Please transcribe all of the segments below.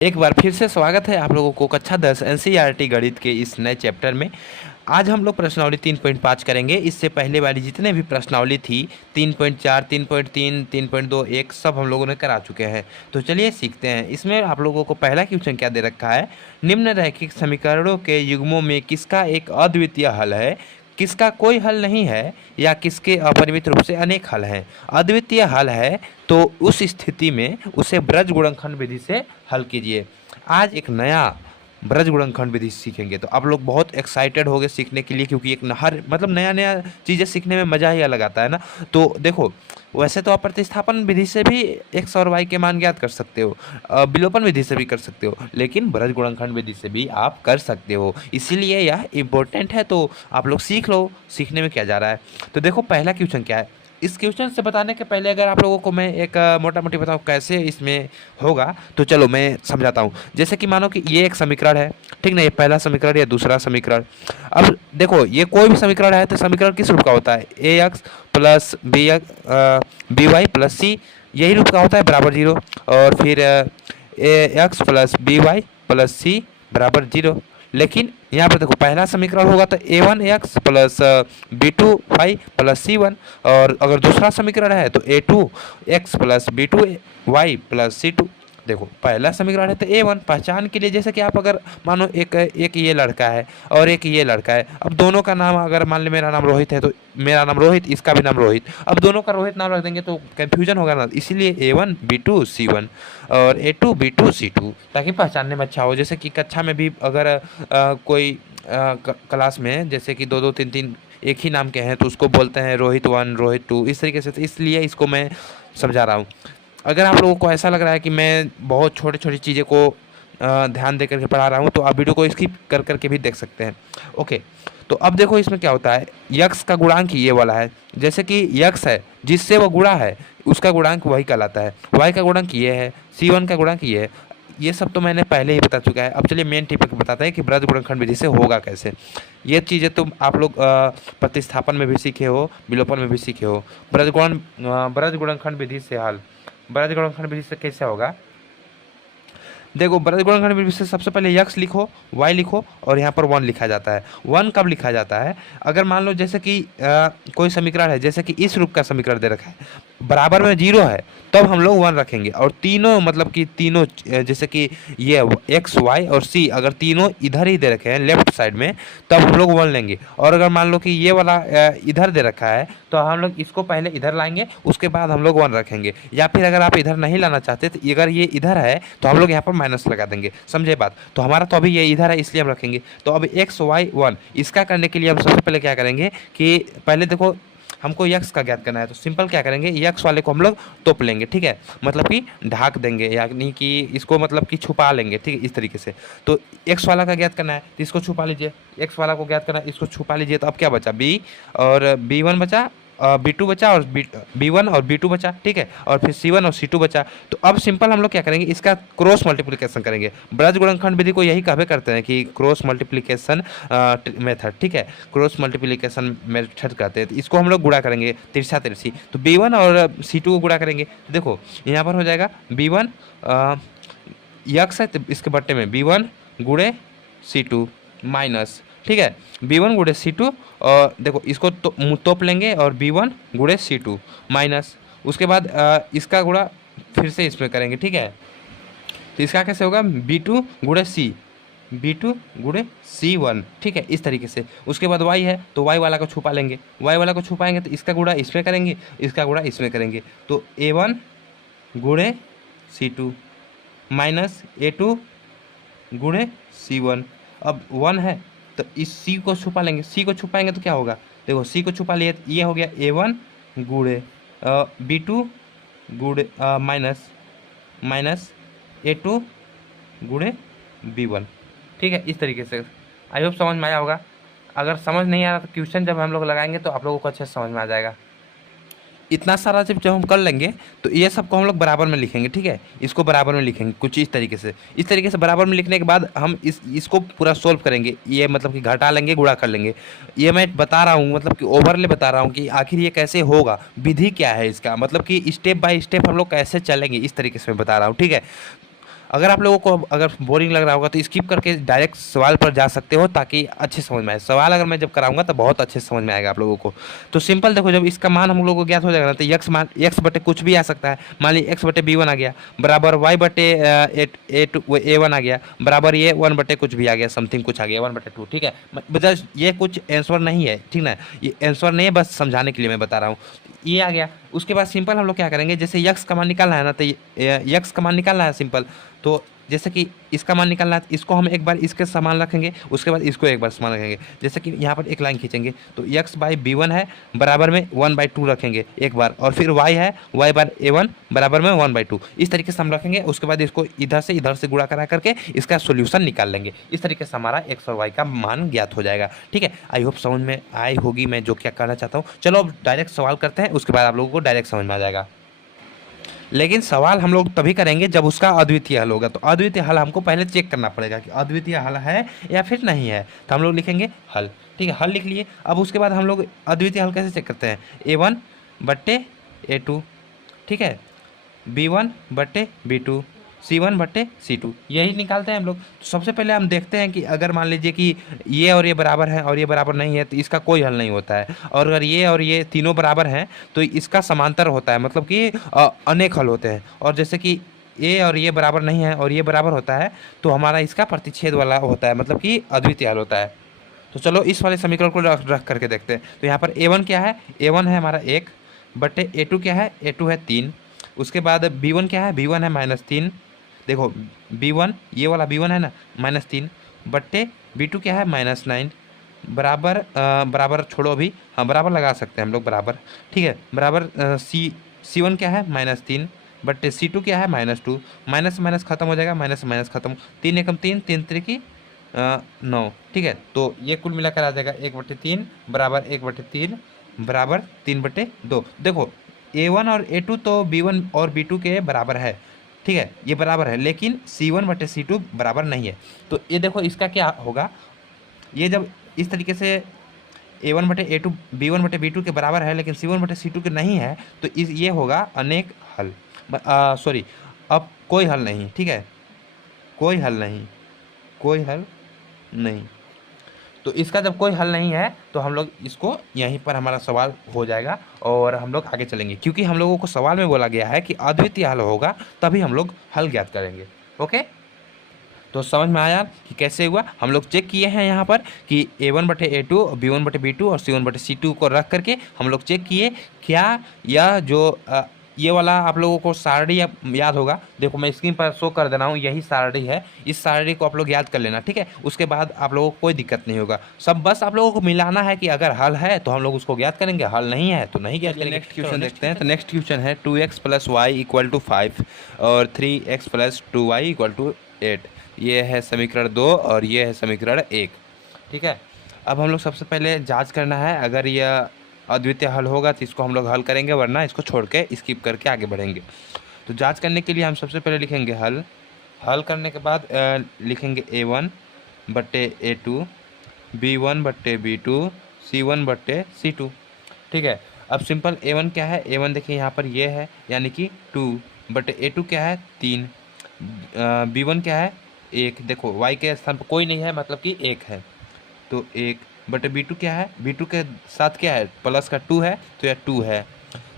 एक बार फिर से स्वागत है आप लोगों को कक्षा 10 एनसीईआरटी गणित के इस नए चैप्टर में। आज हम लोग प्रश्नावली 3.5 करेंगे। इससे पहले वाली जितने भी प्रश्नावली थी 3.4, 3.3, 3.2, 1 सब हम लोगों ने करा चुके हैं। तो चलिए सीखते हैं। इसमें आप लोगों को पहला क्वेश्चन क्या दे रखा है, निम्न रैखिक समीकरणों के युग्मों में किसका एक अद्वितीय हल है, किसका कोई हल नहीं है या किसके अपरिमित रूप से अनेक हल हैं। अद्वितीय हल है तो उस स्थिति में उसे ब्रज गुणनखंड विधि से हल कीजिए। आज एक नया ब्रज गुणनखंड विधि सीखेंगे तो आप लोग बहुत एक्साइटेड होंगे सीखने के लिए, क्योंकि एक हर मतलब नया नया चीज़ें सीखने में मज़ा ही अलग आता है ना। तो देखो, वैसे तो आप प्रतिस्थापन विधि से भी एक्स और वाई के मान ज्ञात कर सकते हो, विलोपन विधि से भी कर सकते हो, लेकिन ब्रज गुणनखंड विधि से भी आप कर सकते हो। इसीलिए यह इम्पोर्टेंट है, तो आप लोग सीख लो। सीखने में क्या जा रहा है। तो देखो पहला क्वेश्चन क्या है। इस क्वेश्चन से बताने के पहले अगर आप लोगों को मैं एक मोटा मोटी बताऊँ कैसे इसमें होगा, तो चलो मैं समझाता हूँ। जैसे कि मानो कि ये एक समीकरण है, ठीक ना, ये पहला समीकरण या दूसरा समीकरण। अब देखो ये कोई भी समीकरण है तो समीकरण किस रूप का होता है, a x plus b y plus c, यही रूप का होता है बराबर जीरो। और फिर a x plus b y plus c बराबर जीरो। लेकिन यहाँ पर देखो पहला समीकरण होगा तो a one x plus b two y plus c one, और अगर दूसरा समीकरण है तो a two x plus b two y plus c two. देखो पहला समीकरण है तो ए वन, पहचान के लिए जैसे कि आप अगर मानो एक ये लड़का है और एक ये लड़का है, अब दोनों का नाम अगर मान ली मेरा नाम रोहित है तो मेरा नाम रोहित, इसका भी नाम रोहित, अब दोनों का रोहित नाम रख देंगे तो कन्फ्यूजन होगा ना। इसीलिए a one b two c one और a two b two c two, ताकि पहचानने में अच्छा हो। जैसे कि कक्षा में भी अगर कोई क्लास में जैसे कि दो दो तीन तीन एक ही नाम के हैं तो उसको बोलते हैं रोहित वन रोहित टू, इस तरीके से। तो इसलिए इसको मैं समझा रहा हूँ। अगर आप लोगों को ऐसा लग रहा है कि मैं बहुत छोटी छोटी चीज़ें को ध्यान दे करके पढ़ा रहा हूँ तो आप वीडियो को स्किप कर करके भी देख सकते हैं। ओके, तो अब देखो इसमें क्या होता है, यक्स का गुणांक ये वाला है। जैसे कि यक्स है जिससे वो गुणा है उसका गुणांक वही कहलाता है। वाई का गुणांक ये है, सी वन का गुणांक ये है। ये सब तो मैंने पहले ही बता चुका है। अब चलिए मेन टॉपिक बताते हैं कि ब्रज गुणनखंड विधि से होगा कैसे। ये चीज़ें तुम आप लोग प्रतिस्थापन में भी सीखे हो, विलोपन में भी सीखे हो। ब्रज गुणनखंड विधि से हल, ब्रज गुणनखंड विधि से कैसे होगा। देखो ब्रज गुणनखंड विधि से सबसे पहले यक्स लिखो, वाई लिखो और यहाँ पर वन लिखा जाता है। वन कब लिखा जाता है, अगर मान लो जैसे कि कोई समीकरण है, जैसे कि इस रूप का समीकरण दे रखा है, बराबर में जीरो है, तब हम लोग वन रखेंगे। और तीनों मतलब कि तीनों जैसे कि ये एक्स वाई और सी अगर तीनों इधर ही दे रखे हैं लेफ्ट साइड में, तब हम लोग वन लेंगे। और अगर मान लो कि ये वाला इधर दे रखा है तो हम लोग इसको पहले इधर लाएंगे, उसके बाद हम लोग वन रखेंगे। या फिर अगर आप इधर नहीं लाना चाहते तो अगर ये इधर है तो हम लोग यहाँ पर माइनस लगा देंगे। समझे बात। तो हमारा तो अभी ये इधर है इसलिए हम रखेंगे। तो अब एक्स वाई वन, इसका करने के लिए हम सबसे पहले क्या करेंगे कि पहले देखो हमको यक्स का ज्ञात करना है, तो सिंपल क्या करेंगे, यक्स वाले को हम लोग तोप लेंगे, ठीक है, मतलब कि ढाक देंगे, यानी कि इसको मतलब कि छुपा लेंगे, ठीक है, इस तरीके से। तो एक्स वाला का ज्ञात करना है तो इसको छुपा लीजिए, एक्स वाला को ज्ञात करना है इसको छुपा लीजिए। तो अब क्या बचा, बी और बी वन बचा, बी टू बचा और बी वन और बी टू बचा, ठीक है, और फिर सी वन और सी टू बचा। तो अब सिंपल हम लोग क्या करेंगे, इसका क्रॉस मल्टीप्लिकेशन करेंगे। ब्रज गुणनखंड विधि को यही कहवे करते हैं कि क्रॉस मल्टीप्लिकेशन मेथड, ठीक है, क्रॉस मल्टीप्लिकेशन मेथड कहते हैं। तो इसको हम लोग गुणा करेंगे तिरछा तिरछी, तो बी वन और सी टू को गुणा करेंगे। तो देखो यहाँ पर हो जाएगा बी वन यक्स है तो इसके बट्टे में बी वन गुणे सी टू माइनस, ठीक है, बी वन गुणे सी टू, और देखो इसको तो तोप लेंगे और बी वन गुणे सी टू माइनस, उसके बाद इसका गुणा फिर से इसमें करेंगे, ठीक है। तो इसका कैसे होगा, बी टू गुणे सी, बी टू गुणे सी वन, ठीक है, इस तरीके से। उसके बाद वाई है तो वाई वाला को छुपा लेंगे, वाई वाला को छुपाएंगे तो इसका गुणा इसमें करेंगे, इसका गुणा इसमें करेंगे। तो ए वन गुणे सी टू माइनस ए टू गुणे सी वन। अब वन है तो इस सी को छुपा लेंगे, सी को छुपाएंगे तो क्या होगा, देखो सी को छुपा लिए ये हो गया ए वन गुणे बी टू गुणे माइनस माइनस ए टू गुणे बी वन, ठीक है, इस तरीके से। आई होप समझ में आया होगा। अगर समझ नहीं आ रहा तो क्वेश्चन जब हम लोग लगाएंगे तो आप लोगों को अच्छे से समझ में आ जाएगा। इतना सारा जब हम कर लेंगे तो ये सबको हम लोग बराबर में लिखेंगे, ठीक है, इसको बराबर में लिखेंगे कुछ इस तरीके से। इस तरीके से बराबर में लिखने के बाद हम इसको पूरा सोल्व करेंगे, ये मतलब कि घटा लेंगे गुणा कर लेंगे। ये मैं बता रहा हूँ मतलब कि ओवरले बता रहा हूँ कि आखिर ये कैसे होगा, विधि क्या है इसका, मतलब कि स्टेप बाय स्टेप हम लोग कैसे चलेंगे, इस तरीके से मैं बता रहा हूँ, ठीक है। अगर आप लोगों को अगर बोरिंग लग रहा होगा तो स्किप करके डायरेक्ट सवाल पर जा सकते हो, ताकि अच्छे समझ में आए। सवाल अगर मैं जब कराऊंगा तो बहुत अच्छे से समझ में आएगा आप लोगों को। तो सिंपल देखो, जब इसका मान हम लोगों को ज्ञात हो जाएगा ना, तो यक्स मान एक्स बटे कुछ भी आ सकता है। मान ली एक्स बटे B1 आ गया, बराबर वाई बटे A1 आ गया, बराबर ये 1 बटे कुछ भी आ गया, समथिंग कुछ आ गया 1/2। ठीक है, बस ये कुछ आंसर नहीं है, ठीक ना, ये आंसर नहीं है, बस समझाने के लिए मैं बता रहा हूँ। ये आ गया। उसके बाद सिंपल हम लोग क्या करेंगे, जैसे यक्स का मान निकालना है ना, तो यक्स का मान निकालना है सिंपल। तो जैसे कि इसका मान निकालना है, इसको हम एक बार इसके समान रखेंगे, उसके बाद इसको एक बार समान रखेंगे। जैसे कि यहाँ पर एक लाइन खींचेंगे, तो x/B1 है बराबर में 1/2 रखेंगे एक बार, और फिर y है y/A1 बराबर में 1/2। इस तरीके से हम रखेंगे। उसके बाद इसको इधर से गुणा करा करके इसका सोल्यूशन निकाल लेंगे। इस तरीके से हमारा x और y का मान ज्ञात हो जाएगा। ठीक है, आई होप समझ में आई होगी मैं जो क्या कहना चाहता हूँ। चलो अब डायरेक्ट सवाल करते हैं, उसके बाद आप लोगों को डायरेक्ट समझ में आ जाएगा। लेकिन सवाल हम लोग तभी करेंगे जब उसका अद्वितीय हल होगा। तो अद्वितीय हल हमको पहले चेक करना पड़ेगा कि अद्वितीय हल है या फिर नहीं है। तो हम लोग लिखेंगे हल। ठीक है, हल लिख लिए। अब उसके बाद हम लोग अद्वितीय हल कैसे चेक करते हैं, A1/A2, ठीक है, B1/B2, C1/C2, यही निकालते हैं हम लोग। तो सबसे पहले हम देखते हैं कि अगर मान लीजिए कि ये और ये बराबर है और ये बराबर नहीं है, तो इसका कोई हल नहीं होता है। और अगर ये और ये तीनों बराबर हैं तो इसका समांतर होता है, मतलब कि अनेक हल होते हैं। और जैसे कि ये और ये बराबर नहीं है और ये बराबर होता है, तो हमारा इसका प्रतिच्छेद वाला होता है, मतलब कि अद्वितीय हल होता है। तो चलो इस वाले समीकरण को रख करके देखते हैं। तो यहाँ पर A1 क्या है, A1 है हमारा 1/A2 क्या है, A2 है 3। उसके बाद B1 क्या है, B1 है -3। देखो B1 ये वाला B1 है ना, -3 बट्टे B2 क्या है, -9 बराबर बराबर छोड़ो अभी, हाँ बराबर लगा सकते हैं हम लोग बराबर। ठीक है, बराबर C1 क्या है, -3 बट्टे C2 क्या है, -2। माइनस माइनस खत्म हो जाएगा, माइनस माइनस खत्म, 3 एकम 3, 3 त्रिकी 9। ठीक है, तो ये कुल मिलाकर आ जाएगा 1/3 बराबर 1/3 बराबर 3/2। देखो A1 और A2 तो B1 और B2 के बराबर है। ठीक है, ये बराबर है, लेकिन C1/C2 बराबर नहीं है। तो ये देखो इसका क्या होगा, ये जब इस तरीके से A1/A2 B1/B2 के बराबर है, लेकिन C1/C2 के नहीं है, तो ये होगा अनेक हल। सॉरी, अब कोई हल नहीं। ठीक है, कोई हल नहीं, कोई हल नहीं। तो इसका जब कोई हल नहीं है तो हम लोग इसको यहीं पर हमारा सवाल हो जाएगा और हम लोग आगे चलेंगे, क्योंकि हम लोगों को सवाल में बोला गया है कि अद्वितीय हल होगा तभी हम लोग हल ज्ञात करेंगे। ओके, तो समझ में आया कि कैसे हुआ। हम लोग चेक किए हैं यहाँ पर कि A1/A2, B1/B2 और C1/C2 को रख करके हम लोग चेक किए क्या यह जो ये वाला आप लोगों को सारणी याद होगा। देखो मैं स्क्रीन पर शो कर दे रहा हूँ, यही सारणी है। इस सारणी को आप लोग याद कर लेना, ठीक है। उसके बाद आप लोगों को कोई दिक्कत नहीं होगा। सब बस आप लोगों को मिलाना है कि अगर हल है तो हम लोग उसको ज्ञात करेंगे, हल नहीं है तो नहीं ज्ञात करेंगे। नेक्स्ट क्वेश्चन देखते हैं। तो नेक्स्ट क्वेश्चन है 2x + y = 5 और 3x + 2y = 8। ये है समीकरण 2 और ये है समीकरण 1। ठीक है, अब हम लोग सबसे पहले जांच करना है, अगर यह अद्वितीय हल होगा तो इसको हम लोग हल करेंगे, वरना इसको छोड़ के स्किप करके आगे बढ़ेंगे। तो जांच करने के लिए हम सबसे पहले लिखेंगे हल। हल करने के बाद लिखेंगे A1/A2, B1/B2, C1/C2। ठीक है, अब सिंपल A1 क्या है, A1 देखिए यहाँ पर ये है, यानी कि 2/A2 क्या है 3, B1 क्या है 1। देखो y के स्थान पर कोई नहीं है, मतलब कि 1 है, तो 1/B2 क्या है, B2 के साथ क्या है प्लस का 2 है, तो यह 2 है।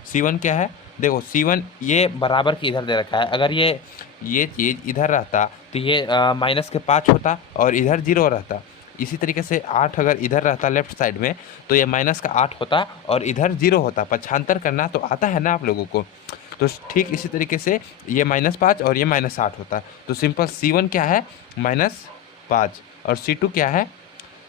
C1 क्या है, देखो C1 ये बराबर के इधर दे रखा है। अगर ये चीज़ इधर रहता तो ये माइनस के 5 होता और इधर 0 रहता। इसी तरीके से 8 अगर इधर रहता लेफ्ट साइड में तो ये माइनस का 8 होता और इधर 0 होता। पक्षांतर करना तो आता है ना आप लोगों को। तो ठीक इसी तरीके से ये -5 और ये -8 होता। तो सिंपल C1 क्या है -5 और C2 क्या है,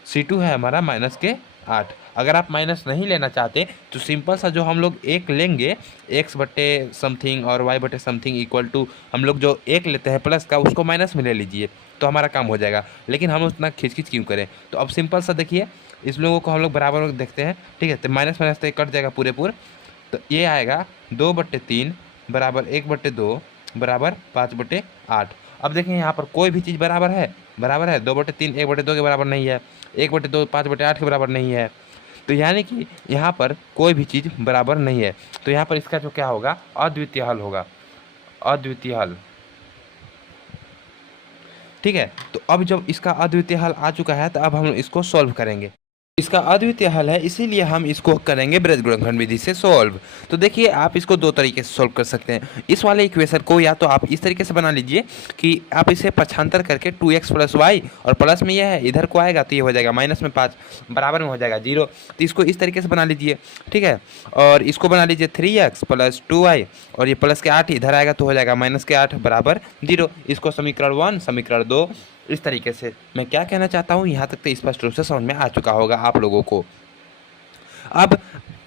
C2 है हमारा -8। अगर आप माइनस नहीं लेना चाहते तो सिंपल सा जो हम लोग 1 लेंगे, x/समथिंग और y/समथिंग इक्वल टू हम लोग जो 1 लेते हैं प्लस का, उसको माइनस में ले लीजिए तो हमारा काम हो जाएगा। लेकिन हम उतना खिचखिच क्यों करें। तो अब सिंपल सा देखिए, इस लोगों को हम लोग बराबर देखते हैं। ठीक है, तो माइनस माइनस तो कट जाएगा पूरे। तो ये आएगा 2/3 बराबर 1/2 बराबर 5/8। अब देखें यहाँ पर कोई भी चीज़ बराबर है, 2/3 1/2 के बराबर नहीं है, 1/2 5/8 के बराबर नहीं है। तो यानी कि यहाँ पर कोई भी चीज़ बराबर नहीं है। तो यहाँ पर इसका जो क्या होगा, अद्वितीय हल होगा। अद्वितीय हल, ठीक है। तो अब जब इसका अद्वितीय हल आ चुका है तो अब हम इसको सॉल्व करेंगे। इसका अद्वितीय हल है, इसीलिए हम इसको करेंगे बृहद गुणनखंड विधि से सॉल्व। तो देखिए आप इसको दो तरीके से सॉल्व कर सकते हैं। इस वाले इक्वेशन को या तो आप इस तरीके से बना लीजिए कि आप इसे पक्षांतर करके 2x + y और प्लस में यह है इधर को आएगा तो ये हो जाएगा माइनस में 5 बराबर में हो जाएगा 0। तो इसको इस तरीके से बना लीजिए, ठीक है। और इसको बना लीजिए 3x + 2y और ये प्लस के 8 इधर आएगा तो हो जाएगा माइनस के 8 बराबर 0। इसको समीकरण 1 समीकरण 2 इस तरीके से। मैं क्या कहना चाहता हूँ यहाँ तक तो स्पष्ट रूप से समझ में आ चुका होगा आप लोगों को। अब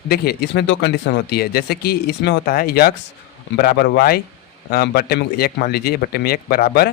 देखिए इसमें दो कंडीशन होती है, जैसे कि इसमें होता है x बराबर y बट्टे में 1 मान लीजिए, बट्टे में 1 बराबर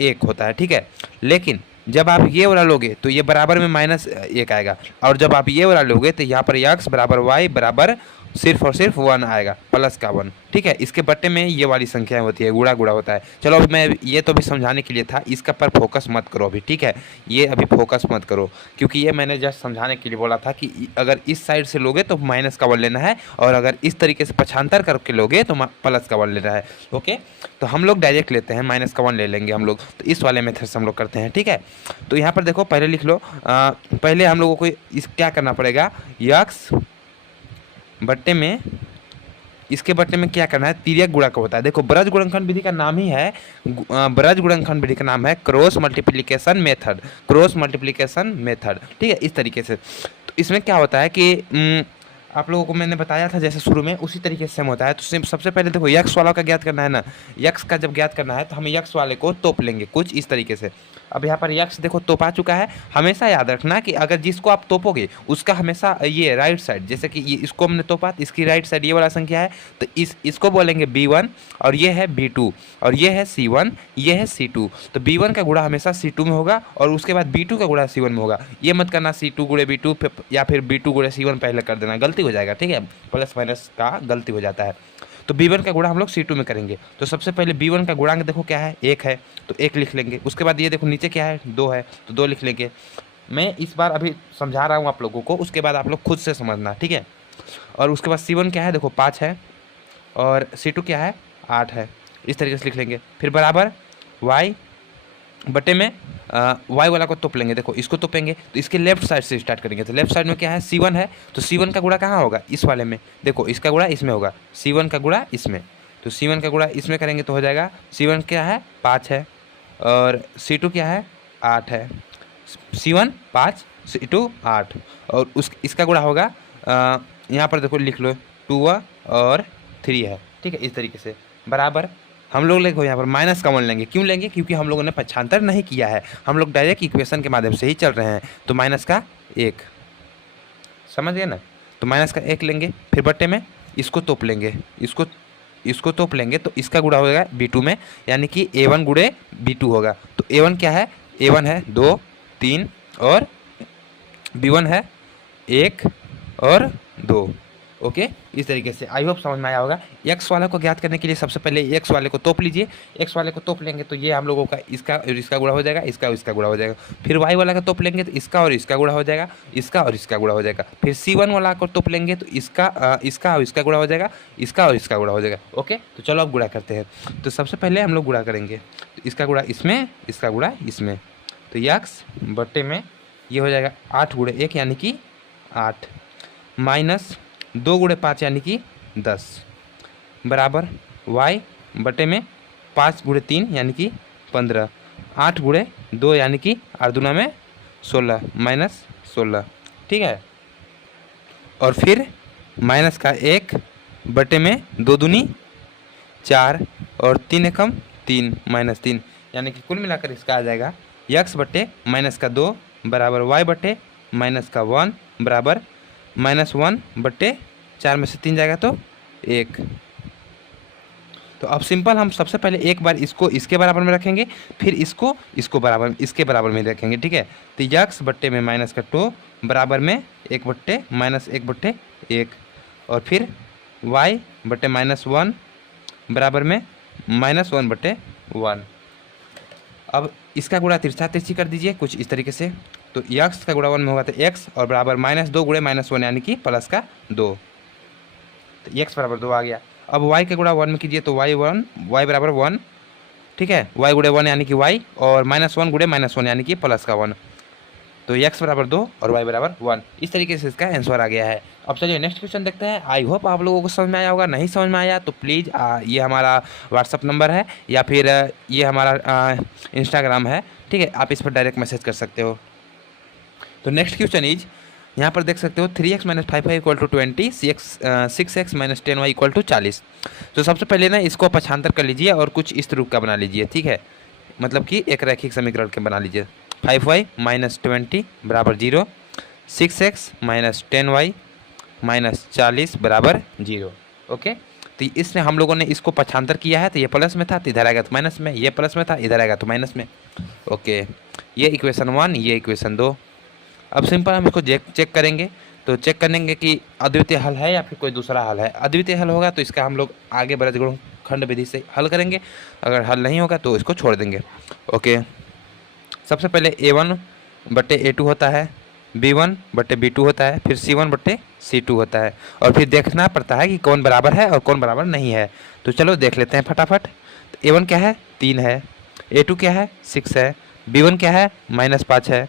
1 होता है, ठीक है। लेकिन जब आप ये वाला लोगे तो ये बराबर में -1 आएगा, और जब आप ये वाला लोगे तो यहाँ पर x बराबर y बराबर सिर्फ और सिर्फ 1 आएगा, प्लस का 1, ठीक है। इसके बट्टे में ये वाली संख्या होती है, गुणा गुणा होता है। चलो अभी मैं ये तो भी समझाने के लिए था, इसका पर फोकस मत करो अभी, ठीक है। ये अभी फोकस मत करो, क्योंकि ये मैंने जस्ट समझाने के लिए बोला था कि अगर इस साइड से लोगे तो माइनस का 1 लेना है, और अगर इस तरीके से पक्षांतर करके लोगे तो प्लस का 1 लेना है। ओके, तो हम लोग डायरेक्ट लेते हैं, माइनस का 1 ले लेंगे हम लोग। तो इस वाले मेथड से हम लोग करते हैं, ठीक है। तो यहाँ पर देखो पहले लिख लो, पहले हम लोगों को इस क्या करना पड़ेगा, यक्स बट्टे में इसके बट्टे में क्या करना है, तिर्यक गुणा का होता है। देखो बृहद गुणनखंड विधि का नाम ही है, बृहद गुणनखंड विधि का नाम है cross multiplication method, cross multiplication method, ठीक है। इस तरीके से तो इसमें क्या होता है कि आप लोगों को मैंने बताया था जैसे शुरू में, उसी तरीके से सेम होता है। तो सबसे पहले देखो यक्स वाला का ज्ञात करना है ना, यक्स का जब ज्ञात करना है तो हम यक्स वाले को तोप लेंगे कुछ इस तरीके से। अब यहाँ पर यक्स देखो तोपा चुका है। हमेशा याद रखना कि अगर जिसको आप तोपोगे उसका हमेशा ये राइट साइड, जैसे कि ये इसको हमने तोपा, इसकी राइट साइड ये वाला संख्या है तो इसको बोलेंगे b1, और ये है b2, और ये है c1, ये है c2। तो b1 का गुणा हमेशा c2 में होगा, और उसके बाद b2 का गुणा c1 में होगा। ये मत करना c2 गुणे b2 या फिर b2 गुणे c1 पहले कर देना, गलती हो जाएगा, ठीक है। प्लस माइनस का गलती हो जाता है। तो b1 का गुणा हम लोग c2 में करेंगे। तो सबसे पहले b1 का गुणांक देखो क्या है, 1 है, तो 1 लिख लेंगे। उसके बाद ये देखो नीचे क्या है, 2 है, तो 2 लिख लेंगे। मैं इस बार अभी समझा रहा हूँ आप लोगों को, उसके बाद आप लोग खुद से समझना, ठीक है। और उसके बाद c1 क्या है, देखो 5 है, और c2 क्या है, 8 है, इस तरीके से लिख लेंगे। फिर बराबर y बटे में y वाला को तोप लेंगे। देखो इसको तोपेंगे तो इसके लेफ्ट साइड से स्टार्ट करेंगे। तो लेफ्ट साइड में क्या है, c1 है, तो c1 का गुणा कहाँ होगा, इस वाले में। देखो इसका गुणा इसमें होगा, c1 का गुणा इसमें, तो c1 का गुणा इसमें करेंगे तो हो जाएगा, c1 क्या है 5 है, और c2 क्या है 8 है, c1 5 c2 8, और इसका गुणा होगा यहाँ पर देखो लिख लो 2 और 3 है, ठीक है। इस तरीके से बराबर हम लोग देखो यहाँ पर माइनस का 1 लेंगे। क्यों लेंगे, क्योंकि हम लोगों ने पक्षांतर नहीं किया है, हम लोग डायरेक्ट इक्वेशन के माध्यम से ही चल रहे हैं। तो माइनस का 1, समझ गए ना। तो माइनस का 1 लेंगे, फिर बट्टे में इसको तोप लेंगे, इसको तोप लेंगे तो इसका गुणा हो जाएगा b2 में, यानी कि a1 गुणे b2 होगा। तो a1 क्या है, a1 है 2 3, और b1 है 1 और 2। ओके, इस तरीके से आई होप समझ में आया होगा। एक्स वाले को ज्ञात करने के लिए सबसे पहले एक्स वाले को तोप लीजिए। एक्स वाले को तोप लेंगे तो ये हम लोगों का इसका गुणा हो जाएगा, इसका गुणा हो जाएगा। फिर वाई वाला का तोप लेंगे तो इसका और इसका गुणा हो जाएगा, इसका और इसका गुणा हो जाएगा। फिर c1 वाला को तोप लेंगे तो इसका और इसका गुणा हो जाएगा, इसका और इसका गुणा हो जाएगा। ओके, तो चलो अब गुणा करते हैं। तो सबसे पहले हम लोग गुणा करेंगे, तो इसका गुणा इसमें, इसका गुणा इसमें। तो यक्स बट्टे में ये हो जाएगा 8 गुणे 1 यानी कि 8, माइनस 2 गुणे 5 यानी कि 10, बराबर y बटे में 5 गुणे 3 यानी कि 15, 8 गुणे 2 यानी कि 8 दूना में 16 माइनस 16, ठीक है। और फिर माइनस का 1 बटे में 2 दूनी 4 और 3 एकम 3 माइनस 3, यानी कि कुल मिलाकर इसका आ जाएगा यक्स बटे माइनस का 2 बराबर y बटे माइनस का 1 बराबर -1 बट्टे 4 में से 3 जाएगा तो 1। तो अब सिंपल हम सबसे पहले एक बार इसको इसके बराबर में रखेंगे, फिर इसको बराबर इसके बराबर में रखेंगे, ठीक है। तो यक्स बट्टे में माइनस का 2 बराबर में 1 बट्टे -1 बट्टे 1, और फिर y बट्टे -1 बराबर में -1 बट्टे 1। अब इसका गुणा तिरछा तिरछी कर दीजिए कुछ इस तरीके से। तो यक्स का गुणा 1 में होगा तो x और बराबर -2 गुणे -1 यानी कि प्लस का 2, तो x बराबर 2 आ गया। अब y का गुणा 1 में कीजिए तो y बराबर 1 ठीक है, y गुड़े 1 यानी कि y, और -1 गुड़े -1 यानी कि प्लस का 1। तो x बराबर 2 और y बराबर 1। इस तरीके से इसका आंसर आ गया है। अब चलिए नेक्स्ट क्वेश्चन देखते हैं। आई होप आप लोगों को समझ में आया होगा। नहीं समझ में आया तो प्लीज़ ये हमारा व्हाट्सअप नंबर है या फिर ये हमारा इंस्टाग्राम है, ठीक है, आप इस पर डायरेक्ट मैसेज कर सकते हो। तो नेक्स्ट क्वेश्चन इज, यहाँ पर देख सकते हो 3x - 5y equal to 20, 6x - 10y equal to 40। तो सबसे पहले ना इसको पक्षांतर कर लीजिए और कुछ इस रूप का बना लीजिए, ठीक है, मतलब कि एक रैखिक समीकरण के बना लीजिए। 5y - 20 बराबर 0, 6x - 10y - 40 बराबर 0। ओके, तो इसमें हम लोगों ने इसको पक्षांतर किया है, तो ये प्लस में था तो इधर आएगा तो माइनस में, ये प्लस में था इधर आएगा तो माइनस में। ओके, ये इक्वेशन 1, ये इक्वेशन 2। अब सिंपल हम इसको चेक करेंगे। तो चेक करेंगे कि अद्वितीय हल है या फिर कोई दूसरा हल है। अद्वितीय हल होगा तो इसका हम लोग आगे बृहद खंड विधि से हल करेंगे, अगर हल नहीं होगा तो इसको छोड़ देंगे। ओके, सबसे पहले A1/A2 होता है, B1/B2 होता है, फिर C1/C2 होता है, और फिर देखना पड़ता है कि कौन बराबर है और कौन बराबर नहीं है। तो चलो देख लेते हैं फटाफट। तो A1 क्या है, 3 है, A2 क्या है, 6 है, B1 क्या है, -5 है,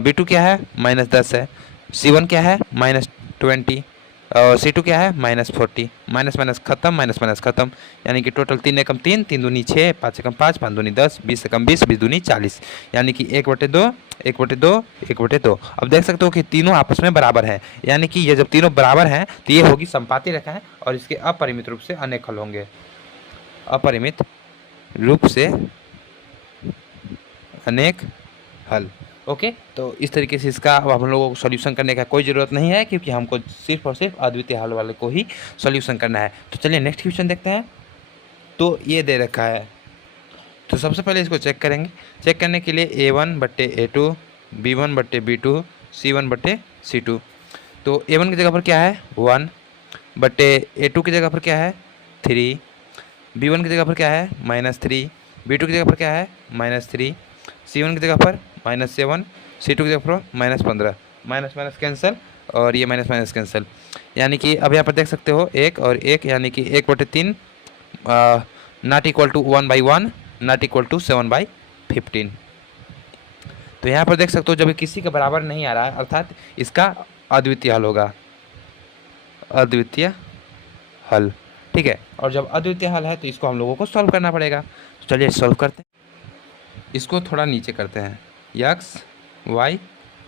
B2 क्या है, -10 है, C1 क्या है, -20, और C2 क्या है, -40। माइनस माइनस खत्म, माइनस माइनस खत्म, यानी कि टोटल 3 एकम 3, 3 दूनी 6, 5 एकम 5, 5 दूनी 10, 20 एकम 20, 20 दूनी 40, यानी कि 1/2, 1/2, 1/2। अब देख सकते हो कि तीनों आपस में बराबर हैं, यानी कि ये जब तीनों बराबर हैं तो ये होगी संपाती रेखा है और इसके अपरिमित रूप से अनेक हल होंगे। अपरिमित रूप से अनेक हल। ओके, तो इस तरीके से इसका अब हम लोगों को सॉल्यूशन करने का कोई ज़रूरत नहीं है, क्योंकि हमको सिर्फ और सिर्फ अद्वितीय हल वाले को ही सॉल्यूशन करना है। तो चलिए नेक्स्ट क्वेश्चन देखते हैं। तो ये दे रखा है, तो सबसे पहले इसको चेक करेंगे। चेक करने के लिए A1/A2, B1/B2, C1/C2। तो A1 की जगह पर क्या है, 1/A2 की जगह पर क्या है, 3, B1 की जगह पर क्या है, -3, B2 की जगह पर क्या है, -3, C1 की जगह पर -7, C2 की जगह पर -15। माइनस माइनस कैंसिल और ये माइनस माइनस कैंसिल, यानी कि अब यहाँ पर देख सकते हो 1 और 1, यानी कि 1/3 not equal to 1/1, not equal to 7/15। तो यहाँ पर देख सकते हो जब किसी के बराबर नहीं आ रहा है अर्थात इसका अद्वितीय हल होगा, अद्वितीय हल, ठीक है। और जब अद्वितीय हल है तो इसको हम लोगों को सॉल्व करना पड़ेगा। तो चलिए सॉल्व करते हैं। इसको थोड़ा नीचे करते हैं, x y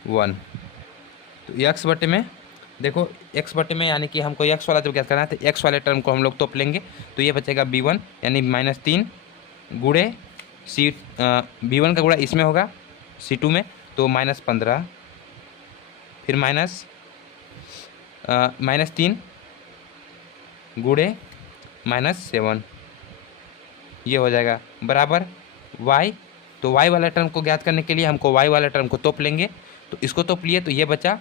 1। तो x बटे में देखो, x बटे में यानी कि हमको x वाला जब ज्ञात करना है तो x वाले टर्म को हम लोग तोप लेंगे। तो ये बचेगा b1 यानी -3 गुड़े b1 का गुड़ा इसमें होगा c2 में, तो -15, फिर -3 गुड़े -7, ये हो जाएगा बराबर y। तो y वाला टर्म को ज्ञात करने के लिए हमको y वाला टर्म को तोप लेंगे। तो इसको तोप लिए तो ये बचा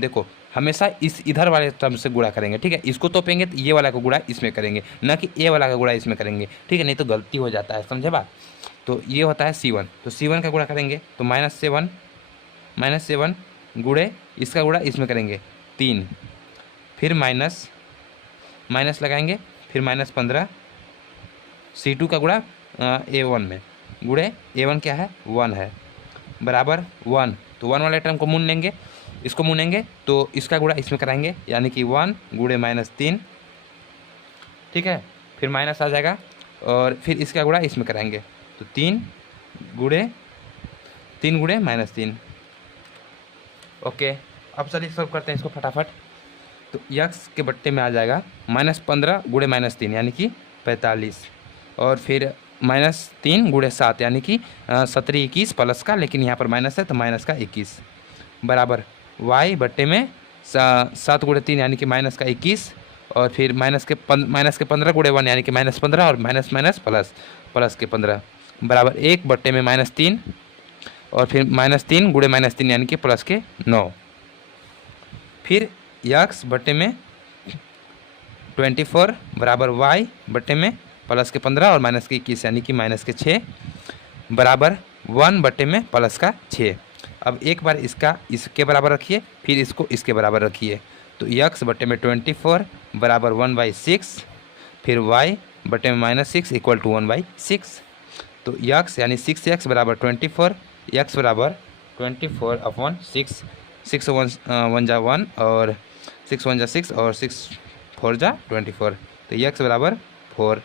देखो, हमेशा इस इधर वाले टर्म से गुणा करेंगे, ठीक है। इसको तोपेंगे तो ये वाला का गुणा इसमें करेंगे, ना कि ए वाला का गुणा इसमें करेंगे, ठीक है, नहीं तो गलती हो जाता है, समझे बात। तो ये होता है C1, तो C1 का गुणा करेंगे तो -7 गुणे इसका गुणा इसमें करेंगे 3, फिर माइनस लगाएंगे, फिर -15 C2 का गुणा A1 में, गुणे A1 क्या है, 1 है, बराबर 1। तो 1 वाले टर्म को मून लेंगे, इसको मूनेंगे तो इसका गुणा इसमें कराएंगे, यानी कि 1 गुणे -3, ठीक है, फिर माइनस आ जाएगा और फिर इसका गुणा इसमें कराएंगे तो 3 गुणे -3। ओके, अब चलिए सॉल्व करते हैं इसको फटाफट। तो x के बट्टे में आ जाएगा -15 गुणे -3 यानी कि 45, और फिर -3 गुणे 7 यानी कि 17 21 प्लस का, लेकिन यहाँ पर माइनस है तो माइनस का 21, बराबर y बट्टे में 7 गुणे 3 यानी कि -21, और फिर माइनस के 15 गुणे 1 यानी कि -15, और माइनस माइनस प्लस के 15, बराबर 1 बट्टे में -3, और फिर -3 गुणे -3 यानी कि प्लस के 9, फिर x बट्टे में 24 बराबर y बट्टे में प्लस के 15 और माइनस के 21 यानी कि माइनस के 6, बराबर 1 बट्टे में प्लस का 6। अब एक बार इसके बराबर रखिए, फिर इसको इसके बराबर रखिए। तो x बट्टे में 24 बराबर 1/6, फिर y बटे में -6 इक्वल टू 1/6। तो यक्स यानी 6x बराबर 24, यक्स बराबर 24/6। 6 1 जा 1 और 6 1 जा 6 और 6 4 जा 24। तो यक्स बराबर 4,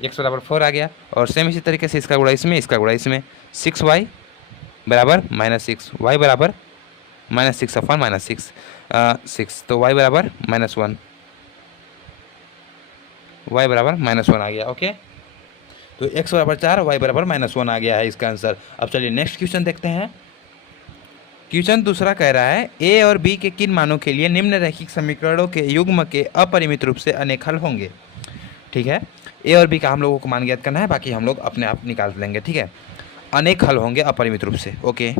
एक्स बराबर 4 आ गया। और सेम इसी तरीके से इसका गुणा इसमें, इसका गुणा इसमें। 6y बराबर -6, y बराबर -6/6, 6। तो y बराबर -1, y बराबर -1 आ गया। ओके, तो x बराबर 4, y बराबर -1 आ गया है इसका आंसर। अब चलिए नेक्स्ट क्वेश्चन देखते हैं। क्वेश्चन दूसरा कह रहा है a और b के किन मानों के लिए निम्न रैखिक समीकरणों के युग्म के अपरिमित रूप से अनेक हल होंगे। ठीक है, ए और बी का हम लोगों को मान ज्ञात करना है, बाकी हम लोग अपने आप निकाल लेंगे। ठीक है, अनेक हल होंगे अपरिमित रूप से। ओके,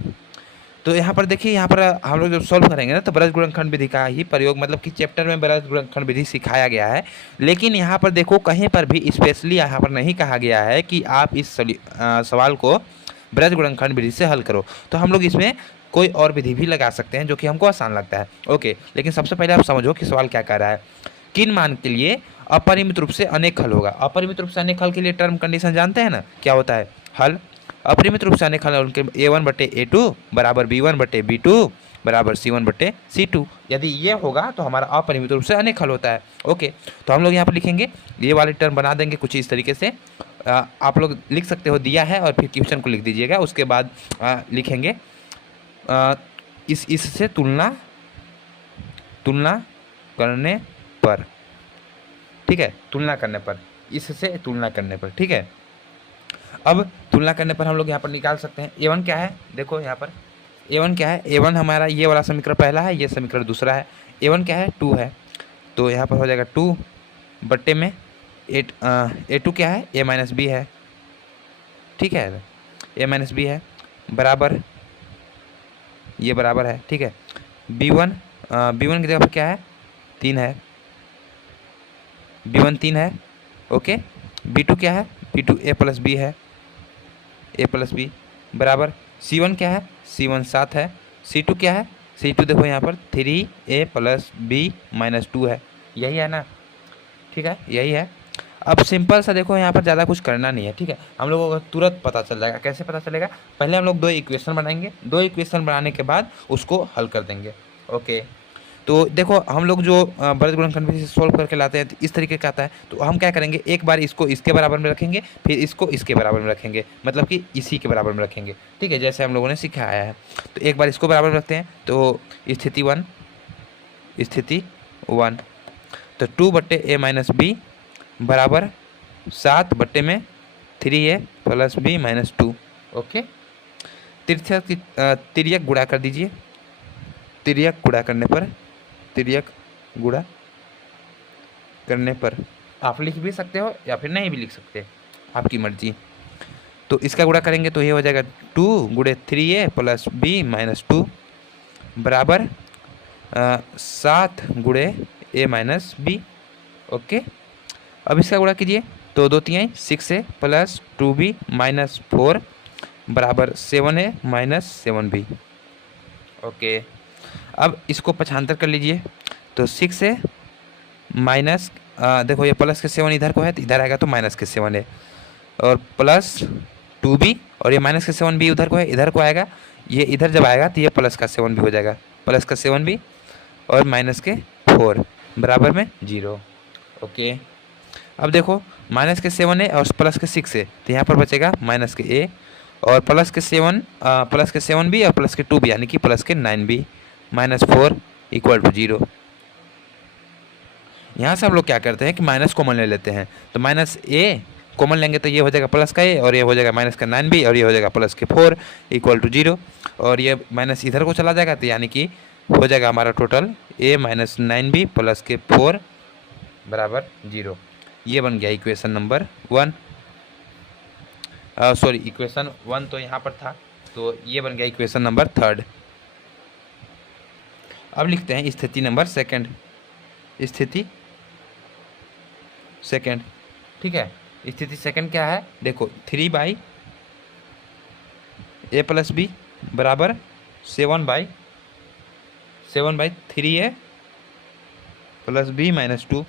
तो यहाँ पर देखिए, यहाँ पर हम लोग जब सॉल्व करेंगे ना तो ब्रज गुणनखंड विधि का ही प्रयोग, मतलब कि चैप्टर में ब्रज गुणनखंड विधि सिखाया गया है, लेकिन यहाँ पर देखो कहीं पर भी स्पेशली यहाँ पर नहीं कहा गया है कि आप इस सवाल को ब्रज गुणनखंड विधि से हल करो। तो हम लोग इसमें कोई और विधि भी लगा सकते हैं जो कि हमको आसान लगता है। ओके, लेकिन सबसे पहले आप समझो कि सवाल क्या कह रहा है। किन मान के लिए अपरिमित रूप से अनेक हल होगा। अपरिमित रूप से अनेक हल के लिए टर्म कंडीशन जानते हैं ना, क्या होता है। हल अपरिमित रूप से अनेक हल उनके a1/a2 बराबर b1/b2 बराबर c1/c2। यदि ये होगा तो हमारा अपरिमित रूप से अनेक हल होता है। ओके, तो हम लोग यहाँ पर लिखेंगे, ये वाले टर्म बना देंगे कुछ इस तरीके से। आप लोग लिख सकते हो, दिया है और फिर क्वेश्चन को लिख दीजिएगा। उसके बाद लिखेंगे इससे तुलना करने पर। ठीक है, तुलना करने पर, इससे तुलना करने पर। ठीक है, अब तुलना करने पर हम लोग यहाँ पर निकाल सकते हैं a1 क्या है। देखो यहाँ पर a1 क्या है। a1 हमारा ये वाला समीकरण पहला है, ये समीकरण दूसरा है। a1 क्या है, 2 है। तो यहाँ पर हो जाएगा 2 बट्टे में a2 क्या है, a-b है। ठीक है, a-b है बराबर, ये बराबर है। ठीक है, b1 की जगह पर क्या है, 3 है। b1 3 है। ओके, b2 क्या है, b2 a+b है, a+b बराबर c1 क्या है, c1 7 है। c2 क्या है, c2 देखो यहाँ पर 3a+b-2 है। यही है ना। ठीक है, यही है। अब सिंपल सा देखो, यहाँ पर ज़्यादा कुछ करना नहीं है। ठीक है, हम लोगों को तुरंत पता चल जाएगा। कैसे पता चलेगा, पहले हम लोग 2 इक्वेशन बनाएंगे, 2 इक्वेशन बनाने के बाद उसको हल कर देंगे। ओके, तो देखो हम लोग जो ब्रज गुणनखंड विधि से सोल्व करके लाते हैं तो इस तरीके का आता है। तो हम क्या करेंगे, एक बार इसको इसके बराबर में रखेंगे, फिर इसको इसके बराबर में रखेंगे, मतलब कि इसी के बराबर में रखेंगे। ठीक है, जैसे हम लोगों ने सिखाया है। तो एक बार इसको बराबर में रखते हैं, तो स्थिति 1, तो 2/a-b बराबर 7 बट्टे में 3a+b-2। ओके, तिर्यक गुणा कर दीजिए। तिर्यक गुणा करने पर आप लिख भी सकते हो या फिर नहीं भी लिख सकते, आपकी मर्जी। तो इसका गुणा करेंगे तो ये हो जाएगा 2 × 3a+b-2 बराबर 7 × a-b। ओके, अब इसका गुणा कीजिए तो 2 3 6a + 2b-4 बराबर 7a-7b। ओके, अब इसको पक्षांतर कर लीजिए तो 6a माइनस, देखो ये प्लस के 7 इधर को है तो इधर आएगा तो माइनस के 7 है, और प्लस 2b, और ये माइनस के 7b उधर को है, इधर को आएगा। ये इधर जब आएगा तो ये प्लस का 7b हो जाएगा, प्लस का 7b और माइनस के 4 बराबर में 0। ओके, अब देखो माइनस के 7 है और प्लस के 6 है, तो यहाँ पर बचेगा माइनस के a और प्लस के 7b और प्लस के 2b यानी कि प्लस के 9b -4 = 0। यहाँ से हम लोग क्या करते हैं कि माइनस कॉमन ले लेते हैं, तो माइनस a कॉमन लेंगे तो ये हो जाएगा प्लस का a और ये हो जाएगा माइनस का 9b और ये हो जाएगा प्लस के 4 = 0, और ये माइनस इधर को चला जाएगा तो यानी कि हो जाएगा हमारा टोटल a - 9b प्लस के 4 बराबर 0। ये बन गया इक्वेशन नंबर 1। सॉरी, इक्वेशन 1 तो यहाँ पर था, तो ये बन गया इक्वेशन नंबर 3। अब लिखते हैं स्थिति नंबर 2। स्थिति 2। ठीक है, स्थिति 2 क्या है, देखो 3/a + b बराबर 7/3a + b - 2।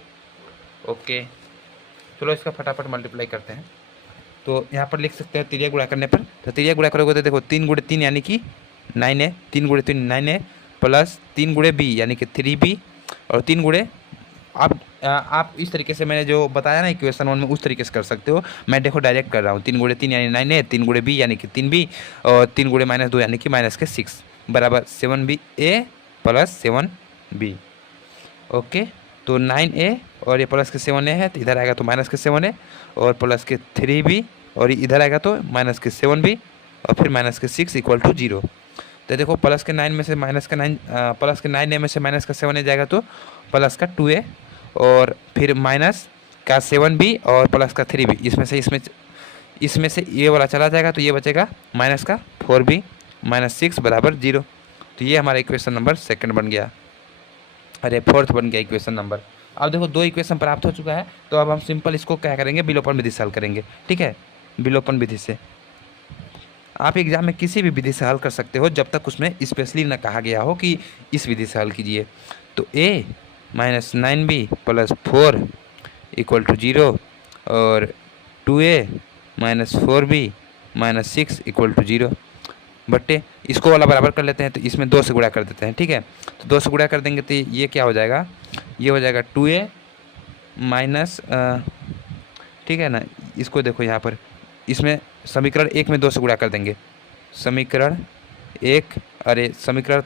ओके, चलो इसका फटाफट मल्टीप्लाई करते हैं। तो यहाँ पर लिख सकते हैं तिरिया गुणा करने पर, तो तिरिया गुणा करोगे तो देखो 3 × 3 यानी कि 9 है, 3 × 3 9 है, प्लस 3 × b यानी कि 3b, और 3 × आप इस तरीके से मैंने जो बताया ना इक्वेशन 1 में उस तरीके से कर सकते हो। मैं देखो डायरेक्ट कर रहा हूँ, 3 × 3 यानी 9 है, 3 × b यानी कि 3b, और 3 × -2 यानी कि -6 बराबर 7ba प्लस 7b। ओके, तो 9a और ये प्लस के 7a है, तो इधर आएगा तो -7a और प्लस के 3b, और इधर आएगा तो -7b और फिर -6 = 0। तो देखो प्लस के 9 में से प्लस के 9a में से -7a जाएगा तो प्लस का 2a, और फिर माइनस का 7b और प्लस का 3b, इसमें से ये वाला चला जाएगा तो ये बचेगा माइनस का 4b -6 बराबर 0। तो ये हमारा इक्वेशन नंबर सेकंड बन गया, अरे फोर्थ बन गया इक्वेशन नंबर। अब देखो 2 इक्वेशन प्राप्त हो चुका है, तो अब हम सिंपल इसको क्या करेंगे, विलोपन विधि से हल करेंगे। ठीक है, विलोपन विधि से आप एग्जाम में किसी भी विधि से हल कर सकते हो, जब तक उसमें स्पेशली न कहा गया हो कि इस विधि से हल कीजिए। तो a - 9b + 4 = 0 और 2a - 4b - 6 = 0 बट्टे इसको वाला बराबर कर लेते हैं, तो इसमें 2 से गुणा कर देते हैं। ठीक है, तो 2 से गुणा कर देंगे तो ये क्या हो जाएगा, ये हो जाएगा 2a माइनस, ठीक है ना, इसको देखो यहाँ पर इसमें समीकरण 1 में 2 से गुणा कर देंगे, समीकरण 1, अरे समीकरण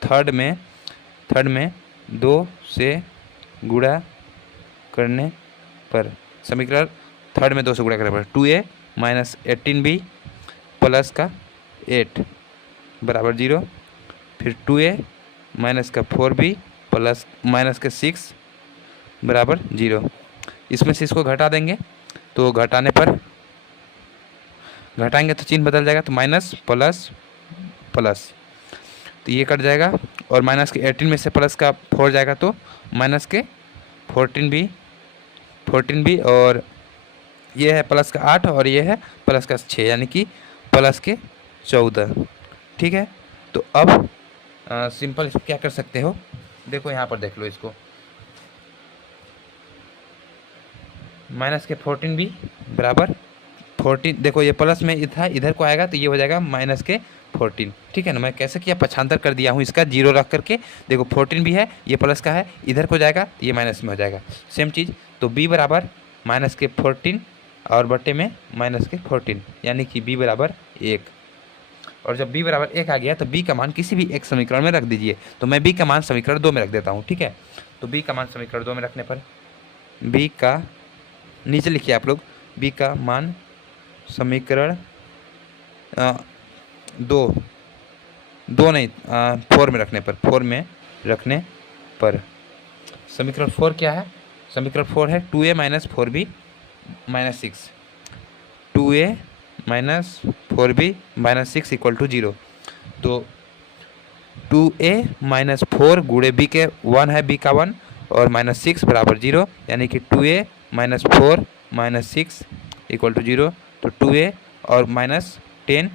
थर्ड में 2 से गुणा करने पर, समीकरण थर्ड में 2 से गुणा करने पर 2a - 18b प्लस का 8 बराबर 0, फिर 2a माइनस का 4b प्लस माइनस का 6 बराबर 0। इसमें से इसको घटा देंगे, तो घटाने पर घटाएंगे तो चिन्ह बदल जाएगा, तो माइनस प्लस प्लस, तो ये कट जाएगा, और माइनस के 18 में से प्लस का 4 जाएगा तो माइनस के 14b, और ये है प्लस का 8 और ये है प्लस का 6 यानी कि प्लस के 14। ठीक है, तो अब सिंपल इसको क्या कर सकते हो, देखो यहाँ पर देख लो इसको, माइनस के 14b बराबर 14, देखो ये प्लस में था, इधर को आएगा तो ये हो जाएगा माइनस के 14। ठीक है ना, मैं कैसे किया, पक्षांतर कर दिया हूँ इसका 0 रख करके। देखो 14 भी है, ये प्लस का है, इधर को जाएगा तो ये माइनस में हो जाएगा, सेम चीज़। तो b बराबर माइनस के 14 और बट्टे में माइनस के 14 यानी कि b बराबर 1। और जब b बराबर 1 आ गया तो b का मान किसी भी एक समीकरण में रख दीजिए। तो मैं b का मान समीकरण 2 में रख देता हूँ। ठीक है, तो b का मान समीकरण 2 में रखने पर b का, नीचे लिखिए आप लोग, b का मान समीकरण 4 में रखने पर, 4 में रखने पर समीकरण 4 क्या है, समीकरण 4 है 2a - 4b - 6, 2a - 4b - 6 = 0। तो 2a - 4 गुणे b के 1 है, b का 1 और -6 बराबर 0 यानी कि 2a - 4 - 6 = 0। तो 2a और -10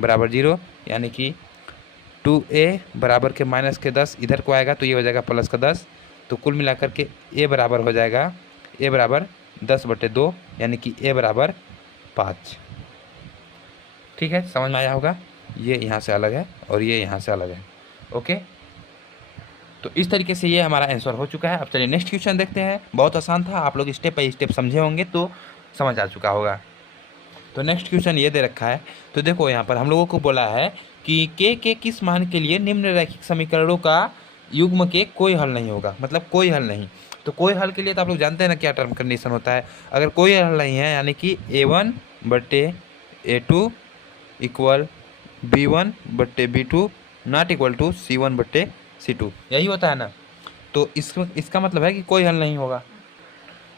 बराबर 0 यानी कि 2a बराबर के माइनस के 10 इधर को आएगा तो ये हो जाएगा प्लस का 10। तो कुल मिलाकर के a बराबर हो जाएगा, a बराबर 10/2 यानी कि a बराबर 5। ठीक है, समझ में आया होगा, ये यहाँ से अलग है और ये यहाँ से अलग है। ओके, तो इस तरीके से ये हमारा आंसर हो चुका है। अब चलिए नेक्स्ट क्वेश्चन देखते हैं। बहुत आसान था, आप लोग स्टेप बाय स्टेप समझे होंगे तो समझ आ चुका होगा। तो नेक्स्ट क्वेश्चन ये दे रखा है, तो देखो यहाँ पर हम लोगों को बोला है कि के किस मान के लिए निम्न रैखिक समीकरणों का युग्म के कोई हल नहीं होगा, मतलब कोई हल नहीं। तो कोई हल के लिए तो आप लोग जानते हैं ना क्या टर्म कंडीशन होता है। अगर कोई हल नहीं है यानी कि a1/a2 = b1/b2 not equal to c1/c2, यही होता है ना। तो इसका मतलब है कि कोई हल नहीं होगा।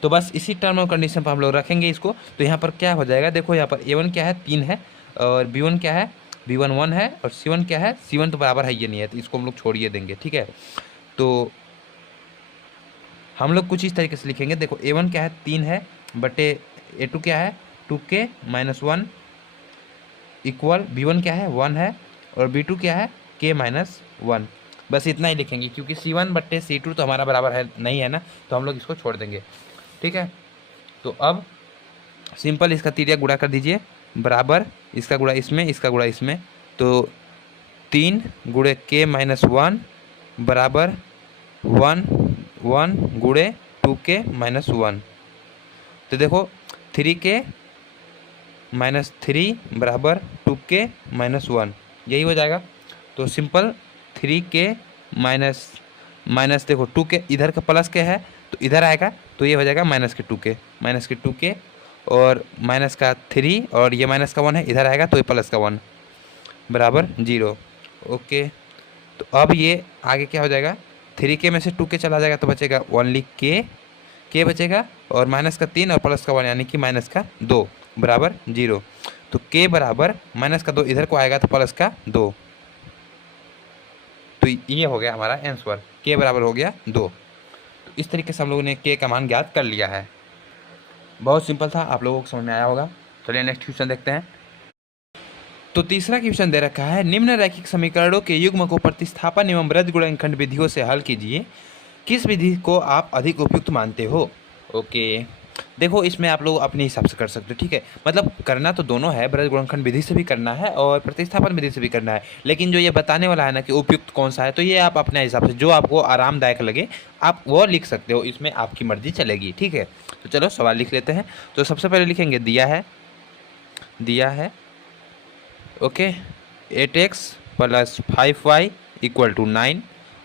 तो बस इसी टर्म और कंडीशन पर हम लोग रखेंगे इसको। तो यहाँ पर क्या हो जाएगा, देखो यहाँ पर a1 क्या है 3 है, और b1 क्या है, b1 1 है, और c1 क्या है, c1 तो बराबर है ये नहीं है, तो इसको हम लोग छोड़िए देंगे। ठीक है, तो हम लोग कुछ इस तरीके से लिखेंगे, देखो a1 क्या है 3 है बटे a2 क्या है 2k - 1 इक्वल b1 क्या है 1 है, और b2 क्या है k - 1। बस इतना ही लिखेंगे क्योंकि c1/c2 तो हमारा बराबर है नहीं है ना, तो हम लोग इसको छोड़ देंगे। ठीक है, तो अब सिंपल इसका तिर्यक गुणा कर दीजिए, बराबर इसका गुणा इसमें, इसका गुणा इसमें, तो 3 गुणे के माइनस 1 बराबर 1 1 गुणे 2k माइनस 1। तो देखो 3k माइनस 3 बराबर 2k माइनस 1, यही हो जाएगा। तो सिंपल 3k माइनस माइनस देखो 2k इधर का प्लस के है तो इधर आएगा, तो ये हो जाएगा माइनस के 2k और माइनस का 3 और ये माइनस का 1 है, इधर आएगा तो ये प्लस का 1 बराबर 0। ओके, तो अब ये आगे क्या हो जाएगा, 3k में से 2k चला जाएगा तो बचेगा ओनली k बचेगा और माइनस का 3 और प्लस का 1 यानी कि माइनस का 2 बराबर 0। तो k बराबर माइनस का 2 इधर को आएगा तो प्लस का 2, तो ये हो गया हमारा आंसर, k बराबर हो गया 2। तो इस तरीके से हम लोगों ने k का मान ज्ञात कर लिया है। बहुत सिंपल था, आप लोगों को समझ में आया होगा। चलिए नेक्स्ट क्वेश्चन देखते हैं। तो तीसरा क्वेश्चन दे रखा है, निम्न रैखिक समीकरणों के युग्म को प्रतिस्थापन एवं वृद्धि गुणनखंड विधियों से हल कीजिए, किस विधि को आप अधिक उपयुक्त मानते हो। ओके, देखो इसमें आप लोग अपने हिसाब से कर सकते हो, ठीक है। मतलब करना तो दोनों है, वृद्धि गुणनखंड विधि से भी करना है और प्रतिस्थापन विधि से भी करना है, लेकिन जो ये बताने वाला है ना कि उपयुक्त कौन सा है, तो ये आप अपने हिसाब से जो आपको आरामदायक लगे आप वो लिख सकते हो, इसमें आपकी मर्जी चलेगी, ठीक है। तो चलो सवाल लिख लेते हैं। तो सबसे पहले लिखेंगे दिया है okay 8x plus 5y equal to 9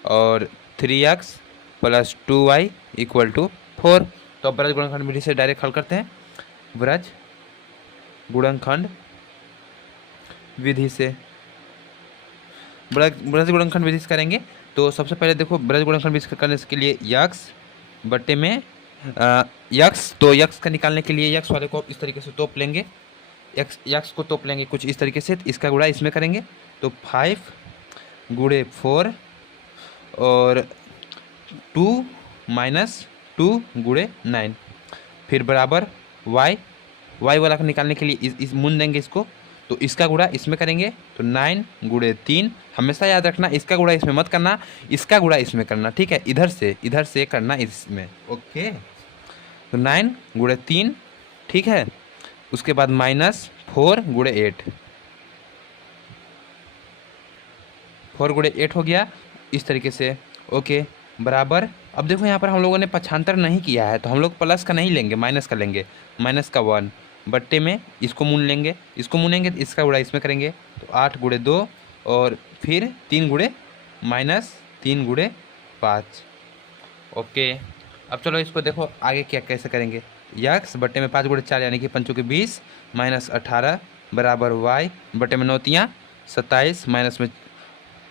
और 3x plus 2y equal to 4। तो अब ब्रज गुणनखंड विधि से डायरेक्ट हल करते हैं, ब्रज गुणनखंड विधि से ब्रज गुणनखंड विधि से करेंगे। तो सबसे पहले देखो ब्रज गुणनखंड विधि करने के लिए यक्स बट्टे में यक्स, तो यक्स का निकालने के लिए यक्स वाले को इस तरीके से तोप लेंगे, यक्स को तोप लेंगे कुछ इस तरीके से, इसका गुणा इसमें करेंगे तो 5 गुणे 4 और 2 माइनस 2 गुणे 9, फिर बराबर वाई वाला का निकालने के लिए इस मुन देंगे इसको, तो इसका गुणा इसमें करेंगे तो 9 गुणे 3। हमेशा याद रखना इसका गुणा इसमें मत करना, इसका गुणा इसमें करना, ठीक है, इधर से करना इसमें। ओके, तो 9 गुणे 3, ठीक है, उसके बाद माइनस 4 गुणे 8, 4 गुणे 8 हो गया इस तरीके से। ओके, बराबर अब देखो यहाँ पर हम लोगों ने पक्षांतर नहीं किया है तो हम लोग प्लस का नहीं लेंगे, माइनस का लेंगे, माइनस का 1 बट्टे में इसको मून लेंगे, इसको मूनेंगे तो इसका गुणा इसमें करेंगे तो 8 गुणे 2 और फिर 3 गुणे माइनस 3 गुणे 5। ओके, अब चलो इसको देखो आगे क्या कैसे करेंगे, यक्स बट्टे में 5 गुणे 4 यानी कि 5 के 20 माइनस 18 बराबर वाई बट्टे में 9 तियाँ 27 माइनस में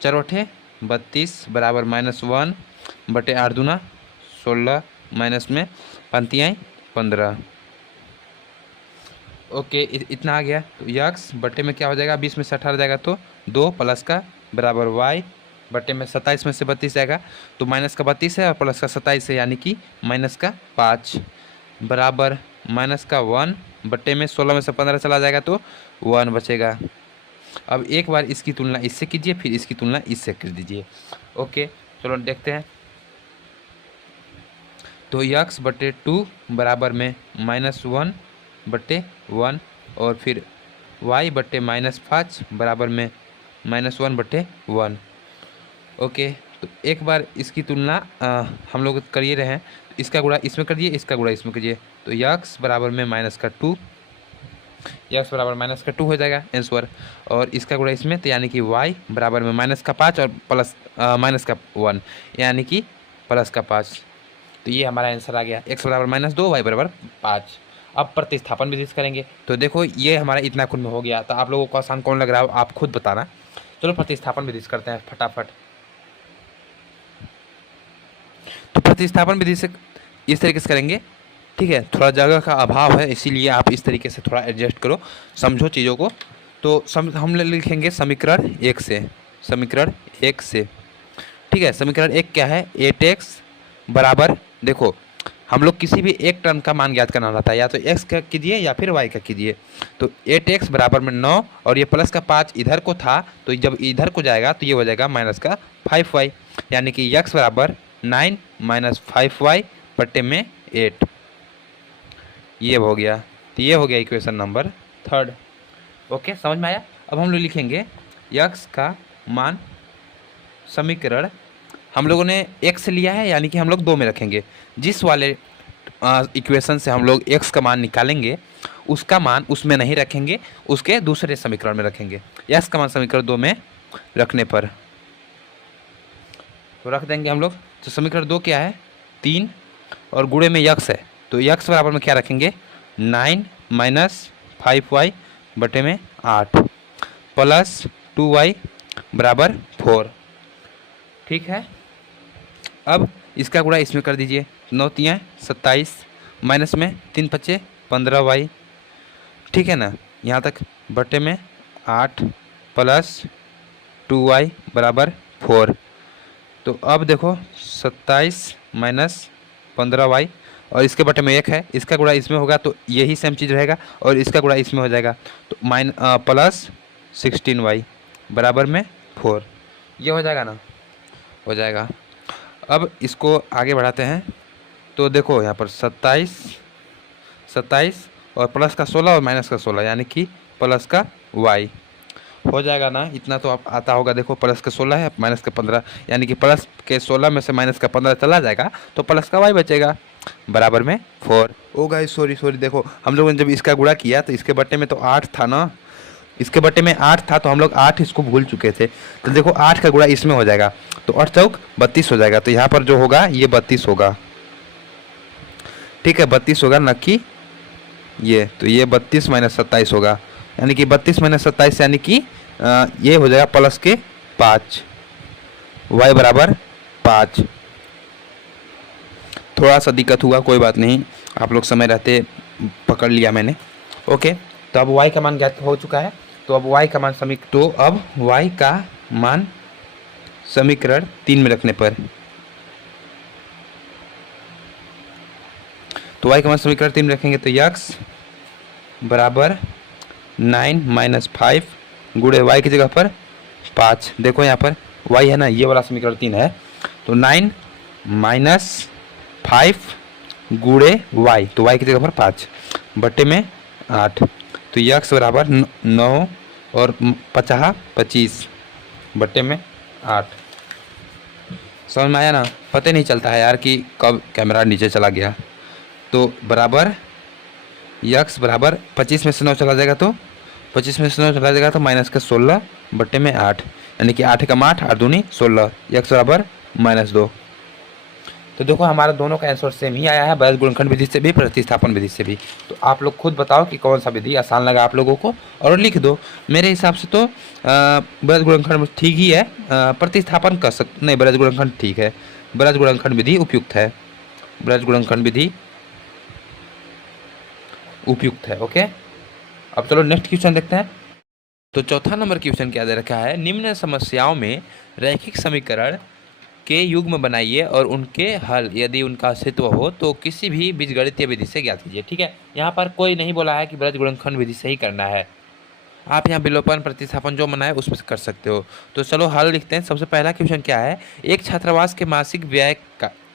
4 8 32 बराबर माइनस 1 बटे 8 दूना 16 माइनस में 5 तियाँ 15। ओके, इतना आ गया। तो यक्स बट्टे में क्या हो जाएगा, 20 में से 18 जाएगा तो 2 प्लस का बराबर वाई बट्टे में 27 में से 32 जाएगा तो माइनस का 32 है और प्लस का 27 है यानी कि माइनस का 5 बराबर माइनस का 1 बट्टे में 16 में से 15 चला जाएगा तो 1 बचेगा। अब एक बार इसकी तुलना इससे कीजिए, फिर इसकी तुलना इससे कर दीजिए। ओके, चलो देखते हैं। तो यक्स बट्टे 2 बराबर में माइनस 1 बट्टे 1 और फिर वाई बट्टे माइनस 5 बराबर में माइनस 1 बट्टे 1। ओके, तो एक बार इसकी तुलना हम लोग कर ही रहे हैं, तो इसका गुणा इसमें कर दिए, इसका गुणा इसमें करिए तो यक्स बराबर में माइनस का 2, यक्स बराबर माइनस का 2 हो जाएगा आंसर, और इसका गुणा इसमें तो यानी कि वाई बराबर में माइनस का 5 और प्लस माइनस का 1 यानी कि प्लस का 5। तो ये हमारा आंसर आ गया, एक्स बराबर माइनस 2 वाई बराबर 5। अब प्रतिस्थापन विधि से करेंगे तो देखो ये हमारा इतना कुल में हो गया, तो आप लोगों को आसान कौन लग रहा है आप खुद बताना। चलो प्रतिस्थापन विधि से करते हैं फटाफट। तो प्रतिस्थापन विधि से इस तरीके से करेंगे, ठीक है, थोड़ा जगह का अभाव है इसीलिए आप इस तरीके से थोड़ा एडजस्ट करो, समझो चीज़ों को। तो हम लिखेंगे समीकरण 1 से, समीकरण 1 से, ठीक है। समीकरण 1 क्या है, 8x बराबर, देखो हम लोग किसी भी एक टर्म का मान ज्ञात करना रहता है, या तो x का कीजिए या फिर y का कीजिए। तो 8x बराबर में 9 और ये प्लस का 5 इधर को था, तो जब इधर को जाएगा तो ये हो जाएगा माइनस का 5y यानी कि x बराबर 9 माइनस 5y बट्टे में 8। ये हो गया। तो ये हो गया इक्वेशन नंबर 3। ओके, समझ में आया। अब हम लोग लिखेंगे यक्स का मान समीकरण, हम लोगों ने एक्स लिया है यानी कि हम लोग 2 में रखेंगे। जिस वाले इक्वेशन से हम लोग एक्स का मान निकालेंगे उसका मान उसमें नहीं रखेंगे, उसके दूसरे समीकरण में रखेंगे। एक्स का मान समीकरण 2 में रखने पर तो रख देंगे हम लोग। तो समीकरण 2 क्या है, 3 और गुणे में यक्स है, तो यक्स बराबर में क्या रखेंगे, 9 माइनस 5y बटे में 8 प्लस 2y बराबर 4। ठीक है, अब इसका गुणा इसमें कर दीजिए। 9 तियाँ 27 माइनस में 3 पच्चे 15y, ठीक है ना, यहाँ तक बटे में 8 प्लस 2y बराबर 4। तो अब देखो 27 माइनस 15y और इसके बटे में 1 है, इसका गुणा इसमें होगा तो यही सेम चीज़ रहेगा और इसका गुणा इसमें हो जाएगा तो प्लस 16y बराबर में 4। ये हो जाएगा ना, हो जाएगा। अब इसको आगे बढ़ाते हैं। तो देखो यहाँ पर 27 और प्लस का 16 और माइनस का 16 यानी कि प्लस का y हो जाएगा ना। इतना तो आप आता होगा। देखो प्लस का 16 है, माइनस का 15 यानी कि प्लस के 16 में से माइनस का 15 चला जाएगा तो प्लस का y बचेगा बराबर में 4। ओ गाइस सॉरी देखो हम लोगों ने जब इसका गुणा किया तो इसके बटे में तो 8 था ना, इसके बटे में 8 था तो हम लोग 8 इसको भूल चुके थे। तो देखो 8 का गुणा इसमें हो जाएगा तो 8 चौक 32 हो जाएगा। तो यहाँ पर जो होगा ये 32 होगा, ठीक है, 32 होगा न कि ये। तो ये 32 माइनस 27 होगा यानी कि 32 माइनस 27 यानी कि ये हो जाएगा प्लस के 5, y बराबर 5। थोड़ा सा दिक्कत हुआ, कोई बात नहीं, आप लोग समय रहते पकड़ लिया मैंने। ओके, तो अब y का मान ज्ञात हो चुका है। तो अब y का मान तो अब y का मान समीकरण 3 में रखने पर, तो y का मान समीकरण 3 में रखेंगे तो x बराबर 9 माइनस 5 गुणे y की जगह पर 5। देखो यहाँ पर y है ना, ये वाला समीकरण 3 है तो 9 माइनस 5 गुणे y, तो y की जगह पर 5 बटे में 8। तो x बराबर 9 और 50 25 बटे में 8। समझ में आया ना। पता नहीं चलता है यार कि कब कैमरा नीचे चला गया। तो बराबर x बराबर 25 में से 9 चला जाएगा तो 25 में से 9 चला जाएगा तो माइनस का 16 बटे में 8 यानी कि 8 का 8 8 दूनी 16, x बराबर -2। तो देखो हमारा दोनों का आंसर सेम ही आया है, बृहद गुणनखंड विधि से भी प्रतिस्थापन विधि से भी। तो आप लोग खुद बताओ कि कौन सा विधि आसान लगा आप लोगों को और लिख दो। मेरे हिसाब से तो बृहद गुणनखंड ठीक ही है, प्रतिस्थापन कर सकते नहीं, बृहद गुणनखंड ठीक है, बृहद गुणनखंड विधि उपयुक्त है, बृहद गुणनखंड विधि उपयुक्त है। ओके, अब चलो नेक्स्ट क्वेश्चन देखते हैं। तो चौथा नंबर क्वेश्चन क्या दे रखा है, निम्न समस्याओं में रैखिक समीकरण के युग्म बनाइए और उनके हल यदि उनका अस्तित्व हो तो किसी भी बीजगणितीय विधि से ज्ञात कीजिए। ठीक है, यहाँ पर कोई नहीं बोला है कि बृहद गुणनखंड विधि से ही करना है, आप यहाँ विलोपन प्रतिस्थापन जो मना है उसमें से कर सकते हो। तो चलो हल लिखते हैं। सबसे पहला क्वेश्चन क्या है, एक छात्रावास के मासिक व्यय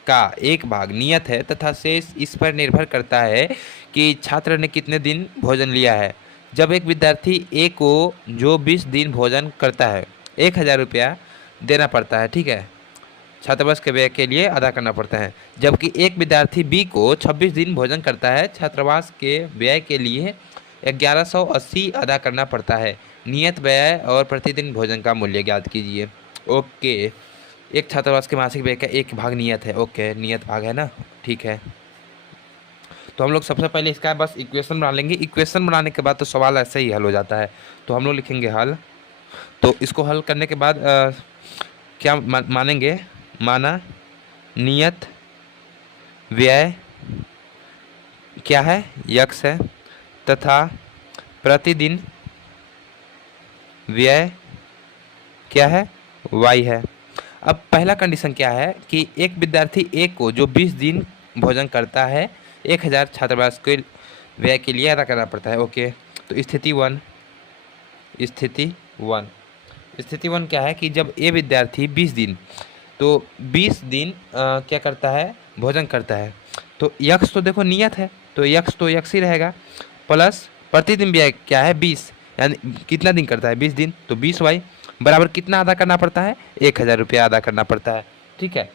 का एक भाग नियत है तथा शेष इस पर निर्भर करता है कि छात्र ने कितने दिन भोजन लिया है। जब एक विद्यार्थी ए को जो 20 दिन भोजन करता है 1000 रुपया देना पड़ता है, ठीक है, छात्रावास के व्यय के लिए अदा करना पड़ता है। जबकि एक विद्यार्थी बी को 26 दिन भोजन करता है, छात्रावास के व्यय के लिए 1180 अदा करना पड़ता है। नियत व्यय और प्रतिदिन भोजन का मूल्य ज्ञात कीजिए। ओके, एक छात्रावास के मासिक व्यय का एक भाग नियत है। ओके, नियत भाग है ना, ठीक है। तो हम लोग सबसे पहले इसका बस इक्वेशन बना लेंगे, इक्वेशन बनाने के बाद तो सवाल ऐसे ही हल हो जाता है। तो हम लोग लिखेंगे हल। तो इसको हल करने के बाद क्या मानेंगे, माना नियत व्यय क्या है, यक्स है, तथा प्रतिदिन व्यय क्या है, वाई है। अब पहला कंडीशन क्या है कि एक विद्यार्थी ए को जो 20 दिन भोजन करता है 1000 छात्रावास के व्यय के लिए अदा करना पड़ता है। ओके, तो स्थिति वन क्या है कि जब ए विद्यार्थी 20 दिन क्या करता है, भोजन करता है। तो यक्स तो देखो नियत है, तो यक्स ही रहेगा, प्लस प्रतिदिन व्यय क्या है 20, यानी कितना दिन करता है 20 दिन, तो 20y बराबर कितना अदा करना पड़ता है 1000 रुपया अदा करना पड़ता है। ठीक है,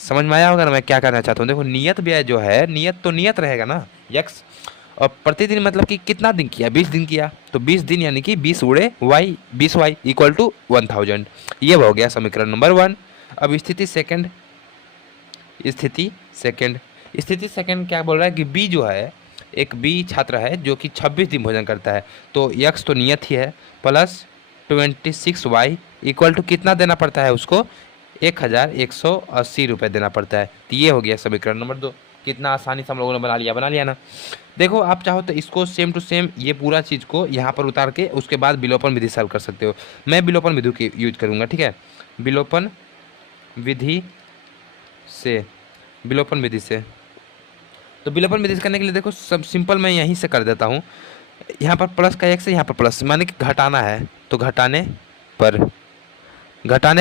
समझ में आया होगा ना मैं क्या करना चाहता हूँ। देखो नियत व्यय जो है, नियत तो नियत रहेगा ना यक्स, और प्रतिदिन मतलब कि कितना दिन किया 20 दिन किया, तो 20 दिन यानी कि 20 उड़े वाई 20y इक्वल टू 1000। ये हो गया समीकरण नंबर 1। अब स्थिति सेकंड, स्थिति सेकंड क्या बोल रहा है कि बी जो है, एक बी छात्र है जो कि 26 दिन भोजन करता है, तो यक्स तो नियत ही है, प्लस 26y इक्वल टू कितना देना पड़ता है उसको 1180 रुपये देना पड़ता है। तो ये हो गया समीकरण नंबर 2। कितना आसानी से हम लोगों ने बना लिया ना। देखो आप चाहो तो इसको सेम टू सेम ये पूरा चीज़ को यहाँ पर उतार के उसके बाद विलोपन विधि सॉल्व कर सकते हो। मैं विलोपन विधि की यूज करूँगा। ठीक है, विलोपन विधि से तो विलोपन विधि से करने के लिए देखो सब सिंपल मैं यहीं से कर देता हूँ। यहाँ पर प्लस का x है, यहाँ पर प्लस, माने कि घटाना है, तो घटाने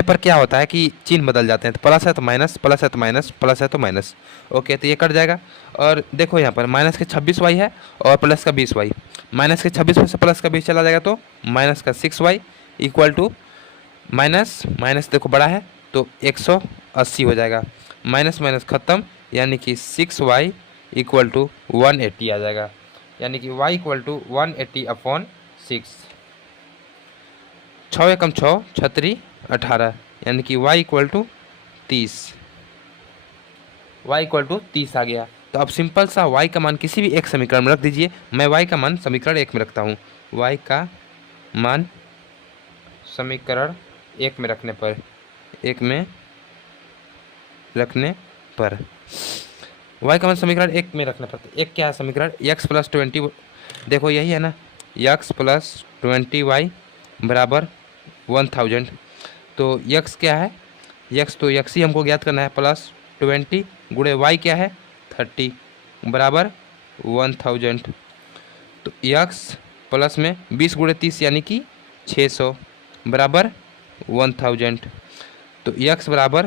पर क्या होता है कि चिन्ह बदल जाते हैं, तो प्लस है तो माइनस, प्लस है तो माइनस, प्लस है तो माइनस। ओके, तो ये कट जाएगा। और देखो यहाँ पर माइनस के 26y है और प्लस का 20y, माइनस के 26 में से प्लस का 20 चला जाएगा तो माइनस का 6y equal to minus minus देखो बड़ा है तो 180 हो जाएगा, माइनस माइनस खत्म, यानी कि 6y इक्वल टू 180 आ जाएगा, यानी कि y इक्वल टू 180/6। 6 एकम 6 छत्री 18, यानी कि y इक्वल टू 30, आ गया। तो अब सिंपल सा y का मान किसी भी एक समीकरण में रख दीजिए। मैं y का मान समीकरण 1 में रखता हूँ। y का मान समीकरण 1 में रखने पर y का मान समीकरण 1 में रखने पर, एक क्या है समीकरण x प्लस 20, देखो यही है ना, x प्लस 20y बराबर 1000। तो x क्या है, x तो x ही हमको ज्ञात करना है, प्लस 20 गुणे y क्या है 30 बराबर 1000। तो x प्लस में 20 गुणे 30 यानी कि 600 बराबर 1000। तो x बराबर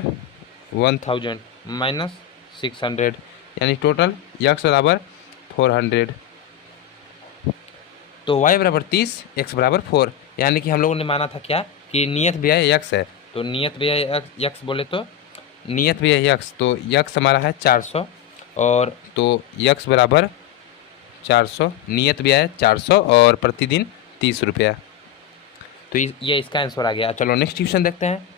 1000 माइनस 600, यानी टोटल x बराबर 400। तो y बराबर 30, x बराबर 4, यानी कि हम लोगों ने माना था क्या कि नियत व्यय x है, तो नियत व्यय x बोले तो नियत व्यय x, तो x हमारा है 400, और तो x बराबर 400, नियत व्यय 400 और प्रतिदिन 30 रुपया। तो ये इसका आंसर आ गया। चलो नेक्स्ट क्वेश्चन देखते हैं।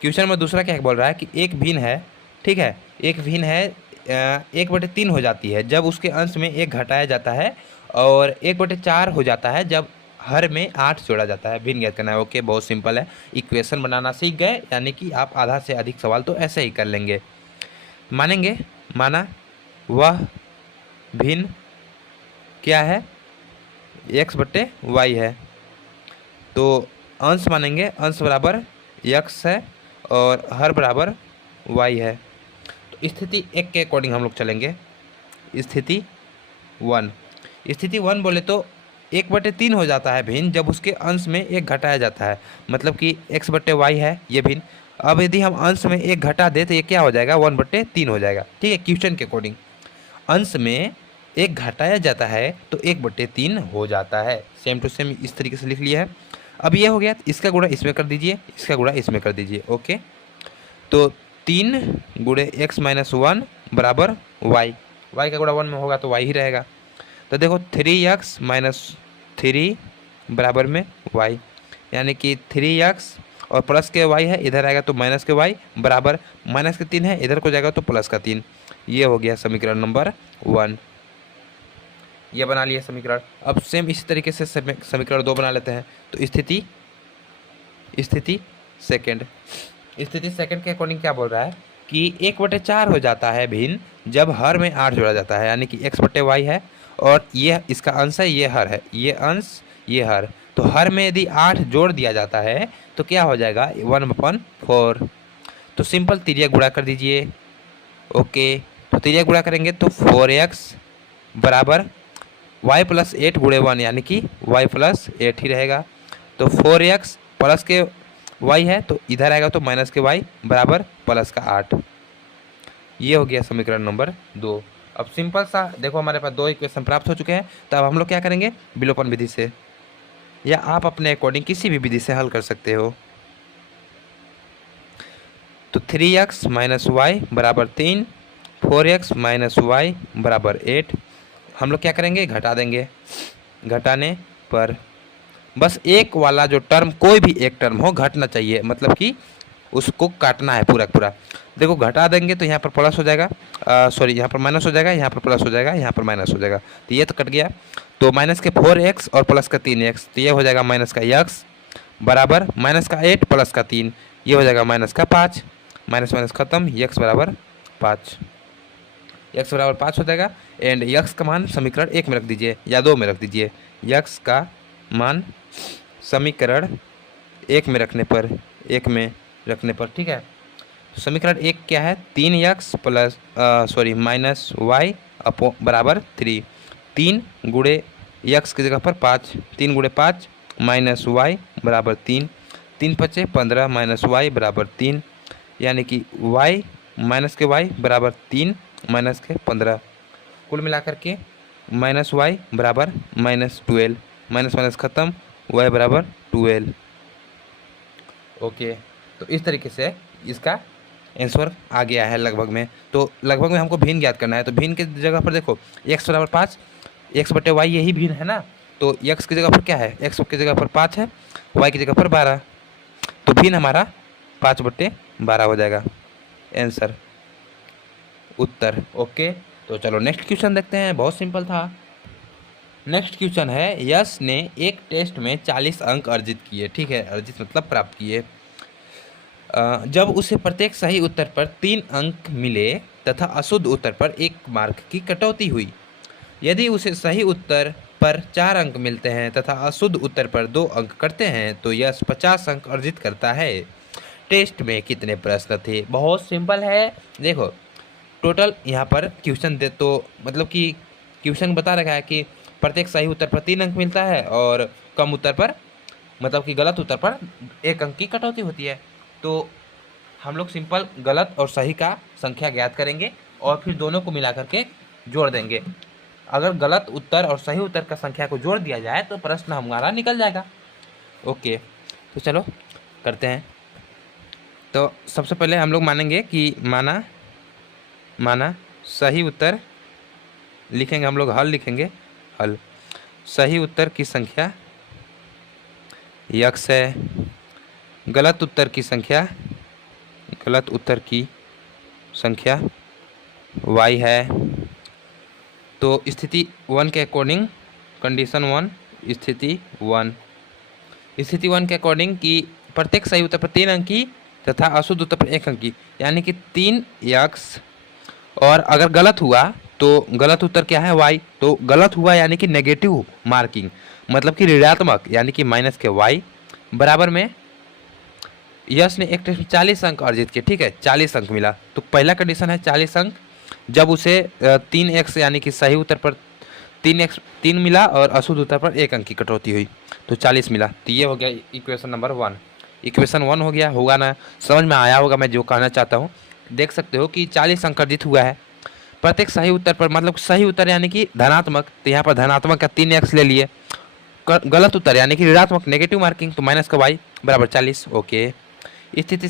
क्वेश्चन में दूसरा क्या बोल रहा है कि एक भिन्न है, ठीक है, एक भिन्न है 1/3 हो जाती है जब उसके अंश में 1 घटाया जाता है, और 1/4 हो जाता है जब हर में 8 जोड़ा जाता है। भिन्न ज्ञात करना है। ओके, बहुत सिंपल है, इक्वेशन बनाना सीख गए, यानी कि आप आधा से अधिक सवाल तो ऐसे ही कर लेंगे। मानेंगे, माना वह भिन्न क्या है x/y है, तो अंश मानेंगे, अंश बराबर x है और हर बराबर y है। तो स्थिति 1 के अकॉर्डिंग हम लोग चलेंगे। स्थिति 1 बोले तो 1/3 हो जाता है भिन्न जब उसके अंश में 1 घटाया जाता है, मतलब कि x/y है ये भिन्न। अब यदि हम अंश में 1 घटा दे तो ये क्या हो जाएगा 1/3 हो जाएगा। ठीक है, क्वेश्चन के अकॉर्डिंग अंश में 1 घटाया जाता है तो 1/3 हो जाता है। सेम टू सेम इस तरीके से लिख लिया है। अब ये हो गया, इसका गुणा इसमें कर दीजिए, इसका गुणा इसमें कर दीजिए। ओके, तो 3 गुणे x - 1 बराबर y का गुणा 1 में होगा तो y ही रहेगा। तो देखो 3x - 3 बराबर में y, यानी कि 3x और प्लस के y है, इधर आएगा तो माइनस के y बराबर माइनस के 3 है, इधर को जाएगा तो प्लस का 3। ये हो गया समीकरण नंबर 1। ये बना लिया समीकरण। अब सेम इसी तरीके से समीकरण 2 बना लेते हैं। तो स्थिति सेकंड के अकॉर्डिंग क्या बोल रहा है कि 1/4 हो जाता है भिन्न जब हर में 8 जोड़ा जाता है, यानी कि x/y है और ये इसका अंश है, ये हर है, ये अंश ये हर। तो हर में यदि 8 जोड़ दिया जाता है तो क्या हो जाएगा 1/4। तो सिंपल तिर्यक गुणा कर दीजिए। ओके, तो तिर्यक गुणा करेंगे तो 4x बराबर y + 8 गुणे 1, यानी कि y + 8 ही रहेगा। तो 4x प्लस के y है तो इधर आएगा तो माइनस के y बराबर प्लस का 8। ये हो गया समीकरण नंबर 2। अब सिंपल सा देखो हमारे पास दो इक्वेशन प्राप्त हो चुके हैं। तो अब हम लोग क्या करेंगे, विलोपन विधि से, या आप अपने अकॉर्डिंग किसी भी विधि से हल कर सकते हो। तो 3x माइनस वाई बराबर 3, 4x माइनस वाई बराबर 8। हम लोग क्या करेंगे, घटा देंगे। घटाने पर बस एक वाला जो टर्म, कोई भी एक टर्म हो घटना चाहिए, मतलब कि उसको काटना है पूरा पूरा। देखो घटा देंगे तो यहाँ पर प्लस हो जाएगा, सॉरी यहाँ पर माइनस हो जाएगा, यहाँ पर प्लस हो जाएगा, यहाँ पर माइनस हो जाएगा, तो ये तो कट गया। तो माइनस के 4x और प्लस का 3x, तो ये हो जाएगा माइनस का x बराबर माइनस का 8 प्लस का 3, ये हो जाएगा माइनस का 5। माइनस माइनस खत्म, x बराबर 5, x बराबर 5 हो जाएगा। एंड x का मान समीकरण 1 में रख दीजिए या 2 में रख दीजिए। x का मान समीकरण 1 में रखने पर, 1 में रखने पर, ठीक है। तो समीकरण 1 क्या है, 3x plus sorry minus y अपो बराबर 3। 3 गुणे x की जगह पर 5, 3 गुणे 5 माइनस वाई बराबर 3, 3 पचे 15 माइनस वाई बराबर 3, यानी कि y माइनस के y बराबर 3 माइनस के 15, कुल मिलाकर के माइनस वाई बराबर -12, माइनस माइनस खत्म, y बराबर 12। ओके, तो इस तरीके से इसका आंसर आ गया है लगभग में। तो लगभग में हमको भिन्न ज्ञात करना है। तो भिन्न की जगह पर देखो x बराबर 5, x बटे वाई यही भिन्न है ना। तो x की जगह पर क्या है, x की जगह पर 5 है, y की जगह पर 12, तो भिन्न हमारा 5 बटे 12 हो जाएगा आंसर, उत्तर। ओके, तो चलो नेक्स्ट क्वेश्चन देखते हैं, बहुत सिंपल था। नेक्स्ट क्वेश्चन है, यश ने एक टेस्ट में 40 अंक अर्जित किए, ठीक है, अर्जित मतलब प्राप्त किए। जब उसे प्रत्येक सही उत्तर पर 3 अंक मिले तथा अशुद्ध उत्तर पर 1 मार्क की कटौती हुई। यदि उसे सही उत्तर पर 4 अंक मिलते हैं तथा अशुद्ध उत्तर पर 2 अंक कटते हैं तो यश 50 अंक अर्जित करता है। टेस्ट में कितने प्रश्न थे? बहुत सिंपल है। देखो टोटल यहाँ पर क्वेश्चन दे, तो मतलब कि क्वेश्चन बता रखा है कि प्रत्येक सही उत्तर पर 3 अंक मिलता है और कम उत्तर पर, मतलब कि गलत उत्तर पर 1 अंक की कटौती होती है। तो हम लोग सिंपल गलत और सही का संख्या ज्ञात करेंगे और फिर दोनों को मिला करके जोड़ देंगे। अगर गलत उत्तर और सही उत्तर का संख्या को जोड़ दिया जाए तो प्रश्न हमारा निकल जाएगा। ओके, तो चलो करते हैं। तो सबसे पहले हम लोग मानेंगे कि माना सही उत्तर लिखेंगे, हम लोग हल लिखेंगे, हल। सही उत्तर की संख्या x है, गलत उत्तर की संख्या y है। तो स्थिति 1 के अकॉर्डिंग, कंडीशन 1, स्थिति 1 के अकॉर्डिंग कि प्रत्येक सही उत्तर पर 3 अंक की तथा अशुद्ध उत्तर पर 1 अंक की, यानी कि 3x, और अगर गलत हुआ तो गलत उत्तर क्या है, y, तो गलत हुआ यानी कि नेगेटिव मार्किंग, मतलब कि ऋणात्मक, यानी कि माइनस के y बराबर में यश ने एक टेस्ट में 40 अंक अर्जित किए, ठीक है, 40 अंक मिला। तो पहला कंडीशन है 40 अंक, जब उसे 3x यानी कि सही उत्तर पर 3 मिला और अशुद्ध उत्तर पर 1 अंक की कटौती हुई, तो 40 मिला। तो ये हो गया इक्वेशन नंबर 1। इक्वेशन 1 हो गया, होगा ना, समझ में आया होगा मैं जो कहना चाहता हूँ। देख सकते हो कि 40 अंक अर्जित हुआ है प्रत्येक सही उत्तर पर, मतलब सही उत्तर यानी कि धनात्मक, तो यहाँ पर धनात्मक का 3x ले लिए, गलत उत्तर यानी कि ऋणात्मक नेगेटिव मार्किंग, तो माइनस का y बराबर 40। ओके, स्थिति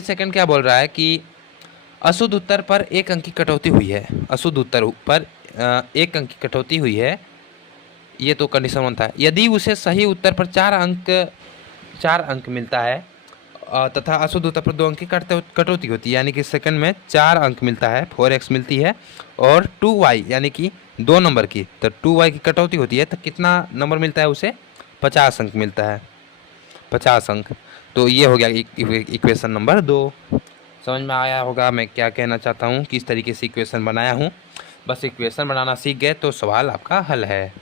सेकंड क्या बोल रहा है कि अशुद्ध उत्तर पर 1 अंक की कटौती हुई है, अशुद्ध उत्तर पर 1 अंक की कटौती हुई है, ये तो कंडीशन 1 था। यदि उसे सही उत्तर पर 4 अंक मिलता है तथा अशुद्ध उत्तर पर 2 अंक की कटौती होती है, यानी कि सेकंड में 4 अंक मिलता है, 4x मिलती है, और 2y यानी कि 2 नंबर की, तो 2y की कटौती होती है, तो कितना नंबर मिलता है उसे, 50 अंक मिलता है, 50 अंक। तो ये हो गया इक्वेशन नंबर 2। समझ में आया होगा मैं क्या कहना चाहता हूँ, किस तरीके से इक्वेशन बनाया हूँ। बस इक्वेशन बनाना सीख गए तो सवाल आपका हल है,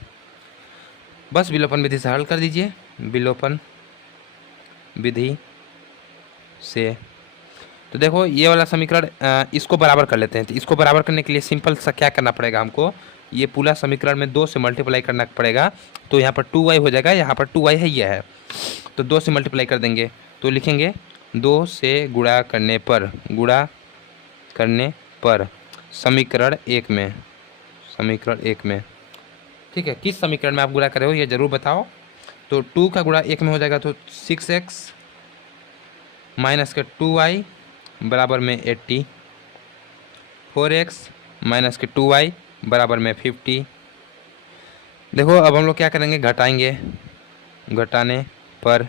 बस विलोपन विधि से हल कर दीजिए, विलोपन विधि से। तो देखो ये वाला समीकरण, इसको बराबर कर लेते हैं। तो इसको बराबर करने के लिए सिंपल सा क्या करना पड़ेगा हमको, ये पूरा समीकरण में 2 से मल्टीप्लाई करना पड़ेगा। तो यहाँ पर 2y हो जाएगा, यहाँ पर 2y है, ये है, तो 2 से मल्टीप्लाई कर देंगे, तो लिखेंगे 2 से गुणा करने पर, गुणा करने पर समीकरण एक में, समीकरण एक में, ठीक है, किस समीकरण में आप गुणा कर रहे हो ये जरूर बताओ। तो 2 का गुणा एक में हो जाएगा तो 6x माइनस के 2y बराबर में 80, 4x माइनस के 2y बराबर में 50। देखो अब हम लोग क्या करेंगे, घटाएंगे, घटाने पर,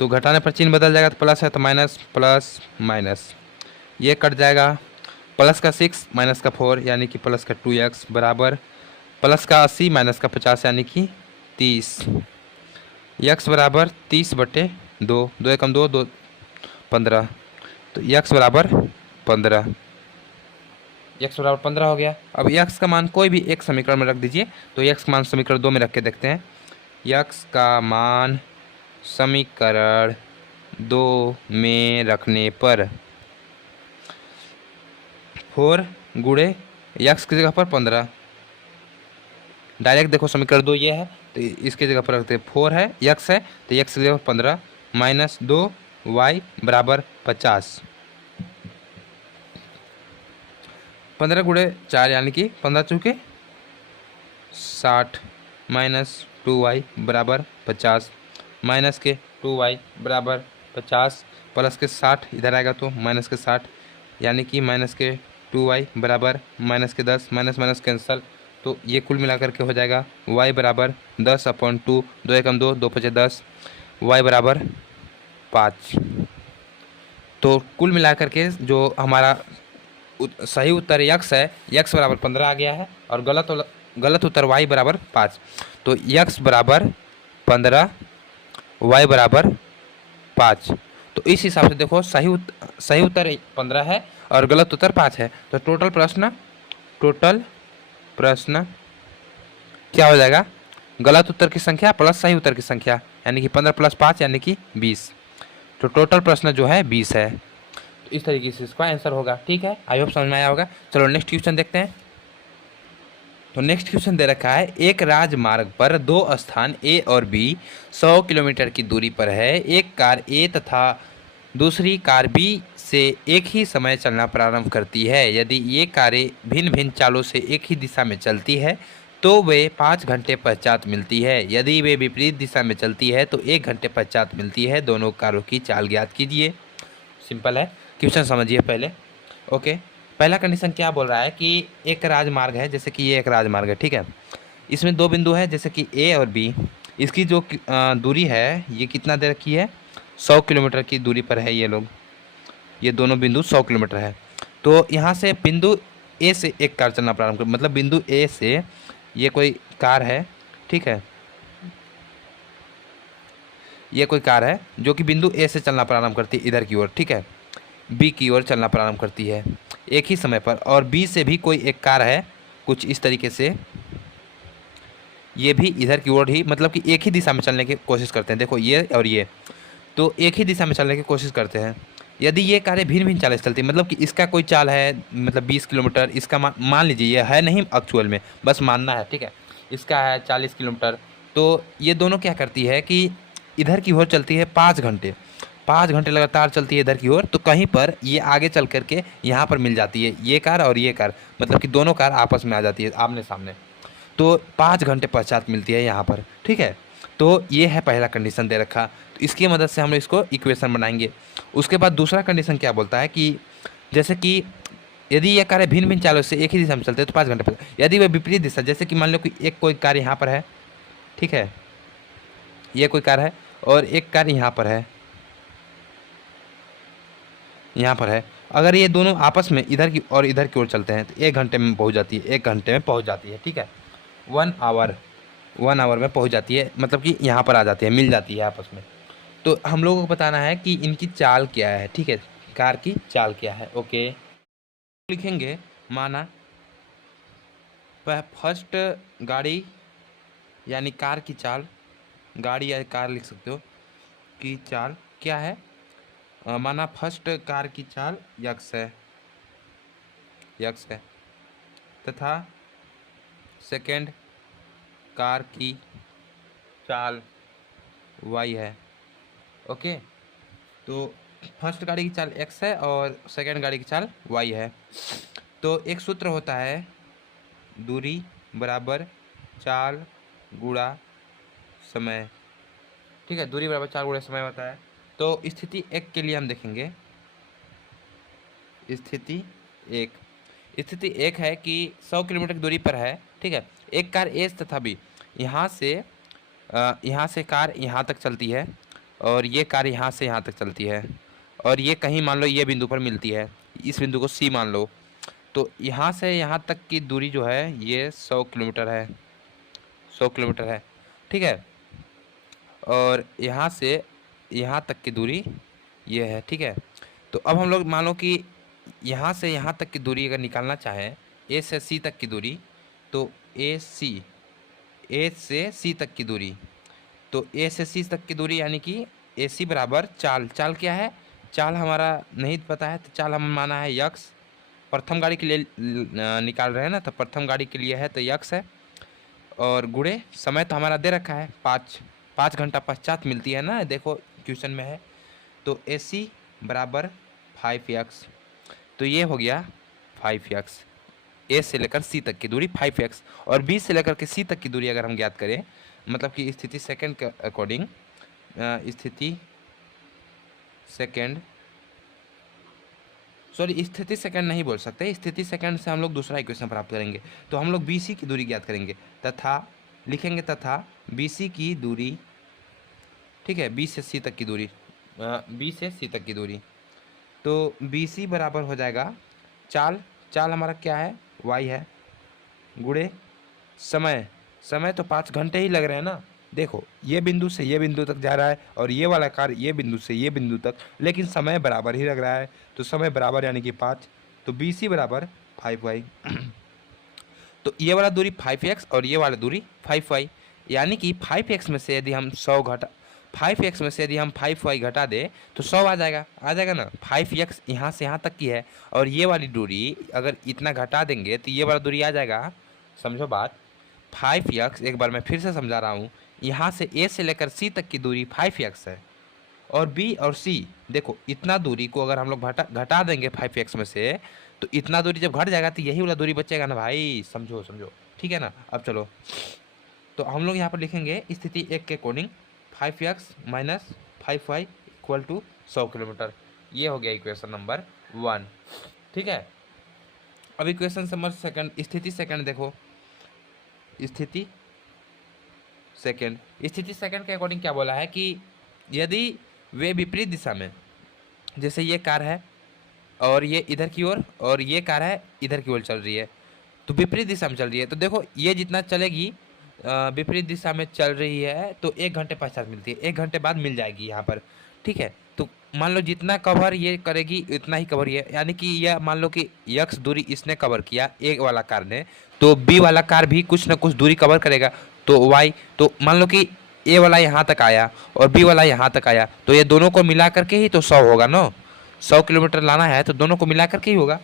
तो घटाने पर चिन्ह बदल जाएगा, तो प्लस है तो माइनस, प्लस माइनस, ये कट जाएगा, प्लस का 6 माइनस का 4 यानी कि प्लस का 2x बराबर प्लस का 80 माइनस का 50 यानी कि 30, x बराबर 30/2, 2 एकम 2, 2 15, तो x बराबर 15, x बराबर 15 हो गया। अब x का मान कोई भी एक समीकरण में रख दीजिए, तो x का मान समीकरण 2 में रख के देखते हैं। x का मान समीकरण 2 में रखने पर 4 गुणे x की जगह पर 15, डायरेक्ट देखो समीकरण 2 ये है तो इसके जगह पर रखते हैं 4 है, x है तो x की जगह पर 15 माइनस 2y बराबर 50, 15 गुणे 4 यानी कि 15 चौके 60 माइनस 2y बराबर 50, माइनस के 2y बराबर 50 प्लस के 60 इधर आएगा तो माइनस के 60 यानी कि माइनस के 2y बराबर माइनस के 10, माइनस माइनस कैंसल, तो ये कुल मिलाकर के हो जाएगा y बराबर 10/2, 2 एकम 2, 2 पचे 10, y बराबर 5। तो कुल मिलाकर के जो हमारा सही उत्तर x है, x बराबर 15 आ गया है और गलत उत्तर y बराबर 5। तो x बराबर 15, y बराबर 5। तो इस हिसाब से देखो सही उत्तर 15 है और गलत उत्तर 5 है। तो टोटल प्रश्न क्या हो जाएगा, गलत उत्तर की संख्या प्लस सही उत्तर की संख्या यानी कि 15 + 5 यानी कि 20। तो टोटल प्रश्न जो है 20 है। तो इस तरीके से इसका आंसर होगा। ठीक है, आई होप समझ में आया होगा। चलो नेक्स्ट क्वेश्चन देखते हैं। तो नेक्स्ट क्वेश्चन दे रखा है, एक राजमार्ग पर दो स्थान ए और बी 100 किलोमीटर की दूरी पर है। एक कार ए तथा दूसरी कार बी से एक ही समय चलना प्रारंभ करती है। यदि ये कारें भिन्न भिन्न चालों से एक ही दिशा में चलती है तो वे 5 घंटे पश्चात मिलती है। यदि वे विपरीत दिशा में चलती है तो 1 घंटे पश्चात मिलती है। दोनों कारों की चाल ज्ञात कीजिए। सिंपल है, क्वेश्चन समझिए पहले। ओके, पहला कंडीशन क्या बोल रहा है कि एक राजमार्ग है, जैसे कि ये एक राजमार्ग है, ठीक है। इसमें दो बिंदु है जैसे कि ए और बी। इसकी जो दूरी है ये कितना दे रखी है, 100 किलोमीटर की दूरी पर है। ये लोग, ये दोनों बिंदु 100 किलोमीटर है। तो यहाँ से बिंदु ए से एक कार चलना प्रारंभ कर, मतलब बिंदु ए से ये कोई कार है, ठीक है, ये कोई कार है जो कि बिंदु ए से चलना प्रारंभ करती है इधर की ओर, ठीक है, बी की ओर चलना प्रारंभ करती है एक ही समय पर। और बी से भी कोई एक कार है कुछ इस तरीके से, ये भी इधर की ओर ही, मतलब कि एक ही दिशा में चलने की कोशिश करते हैं। देखो ये और ये तो एक ही दिशा में चलने की कोशिश करते हैं। यदि ये कारें भिन्न भिन्न चाल से चलती है, मतलब कि इसका कोई चाल है मतलब 20 किलोमीटर, इसका मान लीजिए, ये है नहीं एक्चुअल में, बस मानना है, ठीक है, इसका है 40 किलोमीटर। तो ये दोनों क्या करती है कि इधर की ओर चलती है 5 घंटे, 5 घंटे लगातार चलती है इधर की ओर। तो कहीं पर ये आगे चल करके यहाँ पर मिल जाती है, ये कार और ये कार, मतलब कि दोनों कार आपस में आ जाती है आमने सामने। तो 5 घंटे पश्चात मिलती है यहाँ पर, ठीक है। तो ये है पहला कंडीशन दे रखा। तो इसकी मदद से हम लोग इसको इक्वेशन बनाएंगे। उसके बाद दूसरा कंडीशन क्या बोलता है कि जैसे कि यदि ये कार्य भिन्न भिन्न चालों से एक ही दिशा में चलते हैं तो 5 घंटे पर, यदि वह विपरीत दिशा, जैसे कि मान लो कि एक कोई कार यहाँ पर है, ठीक है, ये कोई कार है और एक कार यहाँ पर है, यहाँ पर है, अगर ये दोनों आपस में इधर की और इधर की ओर चलते हैं तो 1 घंटे में पहुँच जाती है, 1 घंटे में पहुँच जाती है, ठीक है, 1 आवर में पहुँच जाती है, मतलब कि यहाँ पर आ जाती है, मिल जाती है आपस में। तो हम लोगों को बताना है कि इनकी चाल क्या है, ठीक है, कार की चाल क्या है। ओके, लिखेंगे, माना फर्स्ट गाड़ी यानी कार की चाल, गाड़ी या कार लिख सकते हो, की चाल क्या है, माना फर्स्ट कार की चाल यक्स है तथा सेकंड कार की चाल वाई है। ओके, तो फर्स्ट गाड़ी की चाल x है और सेकंड गाड़ी की चाल y है। तो एक सूत्र होता है दूरी बराबर चाल गुणा समय। ठीक है, दूरी बराबर चाल गुणा समय होता है। तो स्थिति एक के लिए हम देखेंगे, स्थिति एक है कि 100 किलोमीटर की दूरी पर है। ठीक है, एक कार ए तथा बी, यहाँ से कार यहाँ तक चलती है और ये कार यहाँ से यहाँ तक चलती है, और ये कहीं मान लो ये बिंदु पर मिलती है, इस बिंदु को सी मान लो। तो यहाँ से यहाँ तक की दूरी जो है ये 100 किलोमीटर है, 100 किलोमीटर है। ठीक है, और यहाँ से यहाँ तक की दूरी ये है। ठीक है, तो अब हम लोग मान लो कि यहाँ से यहाँ तक की दूरी अगर निकालना चाहें, ए से सी तक की दूरी, तो ए से सी तक की दूरी, तो ए से सी तक की दूरी यानी कि ए सी बराबर चाल क्या है, चाल हमारा नहीं पता है, तो चाल हम माना है यक्स। प्रथम गाड़ी के लिए निकाल रहे हैं ना, तो प्रथम गाड़ी के लिए है तो यक्स है, और गुणे समय तो हमारा दे रखा है 5 घंटा पश्चात मिलती है ना, देखो क्वेश्चन में है। तो ए सी बराबर 5x, तो ये हो गया 5x। ए से लेकर सी तक की दूरी 5x, और बी से लेकर के सी तक की दूरी अगर हम ज्ञात करें, मतलब कि स्थिति सेकंड के अकॉर्डिंग, स्थिति सेकंड नहीं बोल सकते, स्थिति सेकंड से हम लोग दूसरा इक्वेशन प्राप्त करेंगे। तो हम लोग बी सी की दूरी ज्ञात करेंगे, तथा लिखेंगे तथा बी सी की दूरी, ठीक है, बी से सी तक की दूरी, तो बी सी बराबर हो जाएगा चाल हमारा क्या है, y है, गुणे समय तो 5 घंटे ही लग रहे हैं ना। देखो ये बिंदु से ये बिंदु तक जा रहा है, और ये वाला कार ये बिंदु से ये बिंदु तक, लेकिन समय बराबर ही लग रहा है, तो समय बराबर यानी कि 5, तो बी सी बराबर 5y। तो ये वाला दूरी 5x और ये वाला दूरी 5y, यानी कि 5x में से यदि हम 5x में से यदि हम 5y घटा दे तो 100 आ जाएगा ना। 5x यहाँ से यहाँ तक की है, और ये वाली दूरी अगर इतना घटा देंगे तो ये वाला दूरी आ जाएगा। समझो बात, 5x, एक बार मैं फिर से समझा रहा हूँ, यहाँ से a से लेकर c तक की दूरी 5x है, और b और c, देखो इतना दूरी को अगर हम लोग घटा देंगे 5x में से, तो इतना दूरी जब घट जाएगा तो यही वाला दूरी बचेगा ना भाई, समझो। ठीक है ना। अब चलो, तो हम लोग यहाँ पर लिखेंगे स्थिति एक के according 5x minus 5y equal to 100 kilometre. ये हो गया इक्वेशन नंबर 1। ठीक है, अब इक्वेशन नंबर सेकंड, स्थिति सेकंड देखो, स्थिति सेकंड के अकॉर्डिंग क्या बोला है कि यदि वे विपरीत दिशा में, जैसे ये कार है और ये इधर की ओर, और ये कार है इधर की ओर चल रही है, तो विपरीत दिशा में चल रही है, तो देखो ये जितना चलेगी विपरीत दिशा में चल रही है तो 1 घंटे पश्चात मिलती है, 1 घंटे बाद मिल जाएगी यहाँ पर। ठीक है, तो मान लो जितना कवर ये करेगी उतना ही कवर ये, यानी कि यह मान लो कि यक्स दूरी इसने कवर किया ए वाला कार ने, तो बी वाला कार भी कुछ ना कुछ दूरी कवर करेगा, तो वाई, तो मान लो कि ए वाला यहाँ तक आया और बी वाला यहाँ तक आया, तो ये दोनों को मिला करके ही तो 100 होगा ना। 100 किलोमीटर लाना है तो दोनों को मिला करके ही होगा।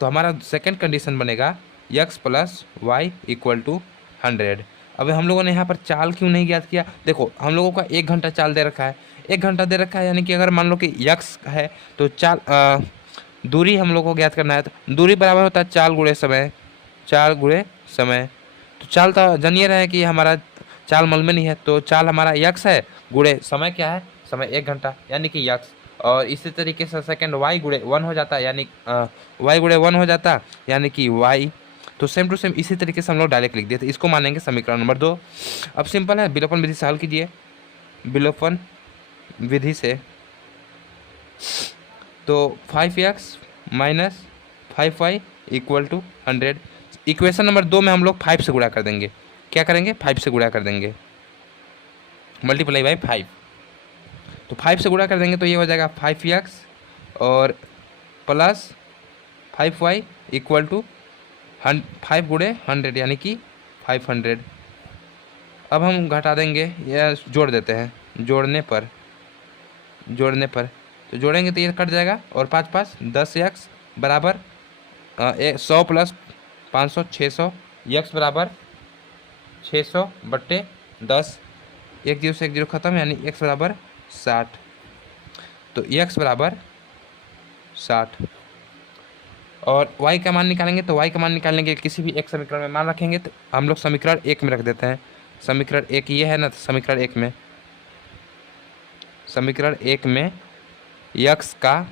तो हमारा सेकेंड कंडीशन बनेगा x plus y equal to 100। अब हम लोगों ने यहाँ पर चाल क्यों नहीं ज्ञात किया, देखो हम लोगों का 1 घंटा चाल दे रखा है, 1 घंटा दे रखा है, यानी कि अगर मान लो कि यक्स है तो चाल दूरी हम लोग को ज्ञात करना है, तो दूरी बराबर होता है चाल गुणे समय। तो चाल तो जानिए रहे कि हमारा चाल मल में नहीं है, तो चाल हमारा यक्स है, गुणे समय क्या है, समय 1 घंटा यानी कि यक्स। और इसी तरीके से सेकेंड वाई गुणे 1 हो जाता है, यानी वाई गुणे 1 हो जाता यानी कि वाई। तो सेम टू सेम इसी तरीके से हम लोग डायरेक्ट लिख दिए, तो इसको मानेंगे समीकरण नंबर 2। अब सिंपल है, विलोपन विधि से हल कीजिए, विलोपन विधि से, तो 5x minus 5y equal to 100। Equation number 2 में हम लोग 5 से गुणा कर देंगे, क्या करेंगे, 5 से गुणा कर देंगे, मल्टीप्लाई बाई 5, तो 5 से गुणा कर देंगे तो ये हो जाएगा 5x और प्लस 5y इक्वल टू 5 गुणे 100 यानी कि 500। अब हम घटा देंगे या जोड़ देते हैं, जोड़ने पर तो जोड़ेंगे तो ये कट जाएगा, और 5 5 10x बराबर 100 प्लस 500 600, यक्स बराबर 600/10, 1 0 से 1 0 खत्म, यानी x बराबर 60। तो x बराबर 60। और y का मान निकालेंगे तो y का मान निकालने के किसी भी एक समीकरण में मान रखेंगे, तो हम लोग समीकरण 1 में रख देते हैं। समीकरण 1 ये है ना, तो समीकरण 1 में x का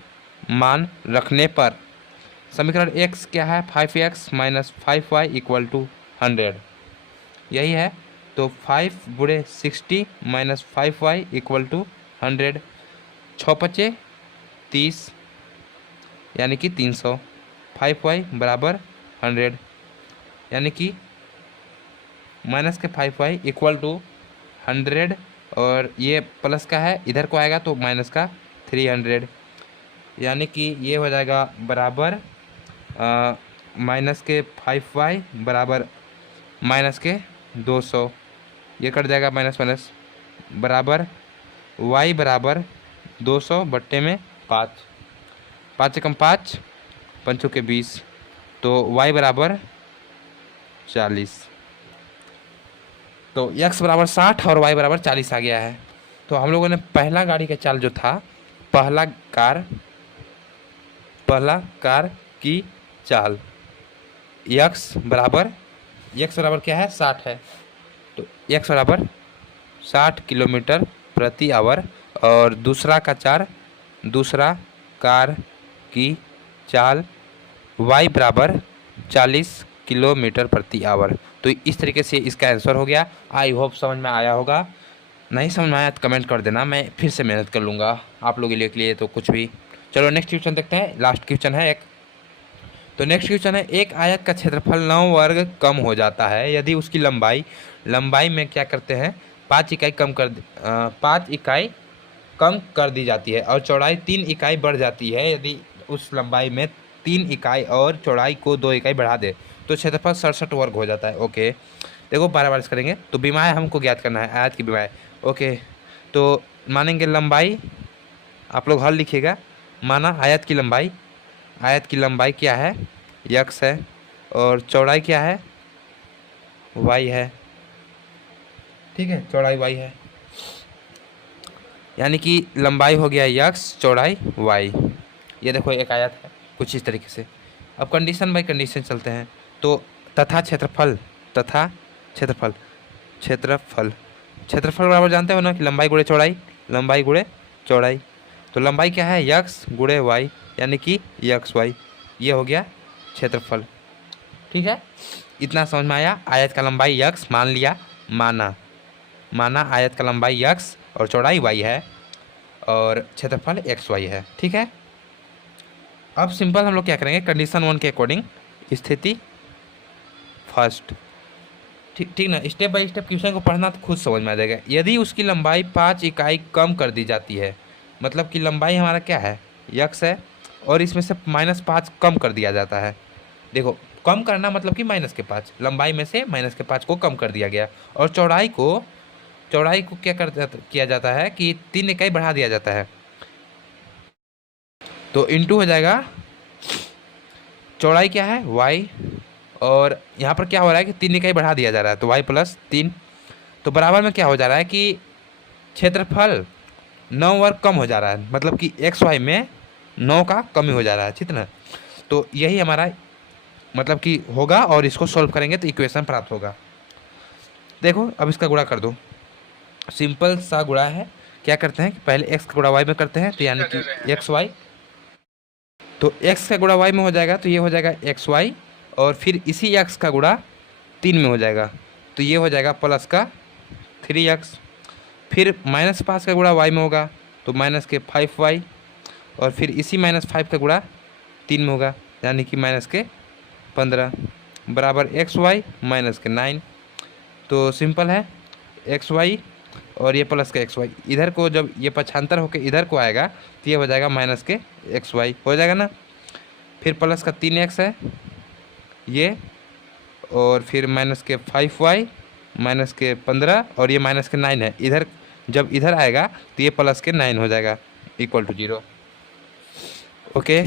मान रखने पर समीकरण x क्या है, 5x minus 5y equal to 100, यही है। तो 5 गुणे 60 माइनस 5y इक्वल टू 100, 6 पचे 30 यानी कि 300, 5y बराबर 100 यानी कि माइनस के 5y इक्वल टू 100, और ये प्लस का है इधर को आएगा तो माइनस का 300, यानी कि ये हो जाएगा बराबर माइनस के 5y बराबर माइनस के 200, ये कट जाएगा माइनस माइनस, बराबर y बराबर 200 बट्टे में 5, 5 से कम 5, 5 के 20, तो y बराबर 40। तो x बराबर 60 और y बराबर 40 आ गया है। तो हम लोगों ने पहला गाड़ी का चाल जो था, पहला कार की चाल x बराबर क्या है, 60 है। तो x बराबर 60 किलोमीटर प्रति आवर, और दूसरा कार की चाल y बराबर 40 किलोमीटर प्रति आवर। तो इस तरीके से इसका आंसर हो गया। आई होप समझ में आया होगा। नहीं समझ में आया तो कमेंट कर देना, मैं फिर से मेहनत कर लूँगा आप लोगों के लिए तो कुछ भी। चलो नेक्स्ट क्वेश्चन देखते हैं, लास्ट क्वेश्चन है एक। तो नेक्स्ट क्वेश्चन है, एक आयत का क्षेत्रफल 9 वर्ग कम हो जाता है यदि उसकी लंबाई में क्या करते हैं, 5 इकाई कम कर दी जाती है, और चौड़ाई 3 इकाई बढ़ जाती है। यदि उस लंबाई में 3 इकाई और चौड़ाई को 2 इकाई बढ़ा दे तो क्षेत्रफल 67 वर्ग हो जाता है। ओके, देखो बार करेंगे। तो विमाएँ हमको ज्ञात करना है, आयत की विमाएँ। ओके, तो मानेंगे लंबाई, आप लोग हल लिखिएगा। माना आयत की लंबाई क्या है, x है, और चौड़ाई क्या है, y है। ठीक है, चौड़ाई y है, यानी कि लंबाई हो गया x, चौड़ाई y। ये देखो एक आयत है कुछ इस तरीके से। अब कंडीशन बाय कंडीशन चलते हैं। तो तथा क्षेत्रफल बराबर जानते हो ना कि लंबाई गुणे चौड़ाई। तो लंबाई क्या है, x गुणे y, यानी कि xy, ये हो गया क्षेत्रफल। ठीक है, इतना समझ में आया। आयत का लंबाई x मान लिया, माना आयत का लंबाई x और चौड़ाई y है, और क्षेत्रफल xy है। ठीक है, अब सिंपल हम लोग क्या करेंगे, कंडीशन 1 के अकॉर्डिंग स्थिति फर्स्ट। ठीक ना, स्टेप बाय स्टेप क्वेश्चन को पढ़ना तो खुद समझ में आ जाएगा। यदि उसकी लंबाई 5 इकाई कम कर दी जाती है, मतलब कि लंबाई हमारा क्या है, x है, और इसमें से -5 कम कर दिया जाता है। देखो, कम करना मतलब कि -5, लंबाई में से -5 को कम कर दिया गया, और चौड़ाई को क्या किया जाता है कि 3 इकाई बढ़ा दिया जाता है। तो इनटू हो जाएगा, चौड़ाई क्या है, y, और यहाँ पर क्या हो रहा है कि 3 इकाई बढ़ा दिया जा रहा है, तो y प्लस 3। तो बराबर में क्या हो जा रहा है कि क्षेत्रफल 9 वर्ग कम हो जा रहा है, मतलब कि xy में 9 का कमी हो जा रहा है। ठीक ना, तो यही हमारा मतलब कि होगा, और इसको सॉल्व करेंगे तो इक्वेशन प्राप्त होगा। देखो अब इसका गुणा कर दो, सिंपल सा गुणा है। क्या करते हैं कि पहले x का गुणा y में करते हैं, तो यानी कि xy, तो x का गुणा y में हो जाएगा, तो ये हो जाएगा xy, और फिर इसी x का गुणा 3 में हो जाएगा, तो ये हो जाएगा प्लस का 3x। फिर -5 का गुणा y में होगा, तो माइनस के 5y, और फिर इसी -5 का गुणा 3 में होगा, यानी कि -15 बराबर xy माइनस के 9। तो सिंपल है, xy और ये प्लस का xy, इधर को जब ये पक्षांतर होकर इधर को आएगा तो ये हो जाएगा माइनस के xy, हो जाएगा ना। फिर प्लस का 3x है ये, और फिर माइनस के 5y माइनस के 15, और ये माइनस के 9 है। इधर जब इधर आएगा तो ये प्लस के 9 हो जाएगा, इक्वल टू 0। ओके,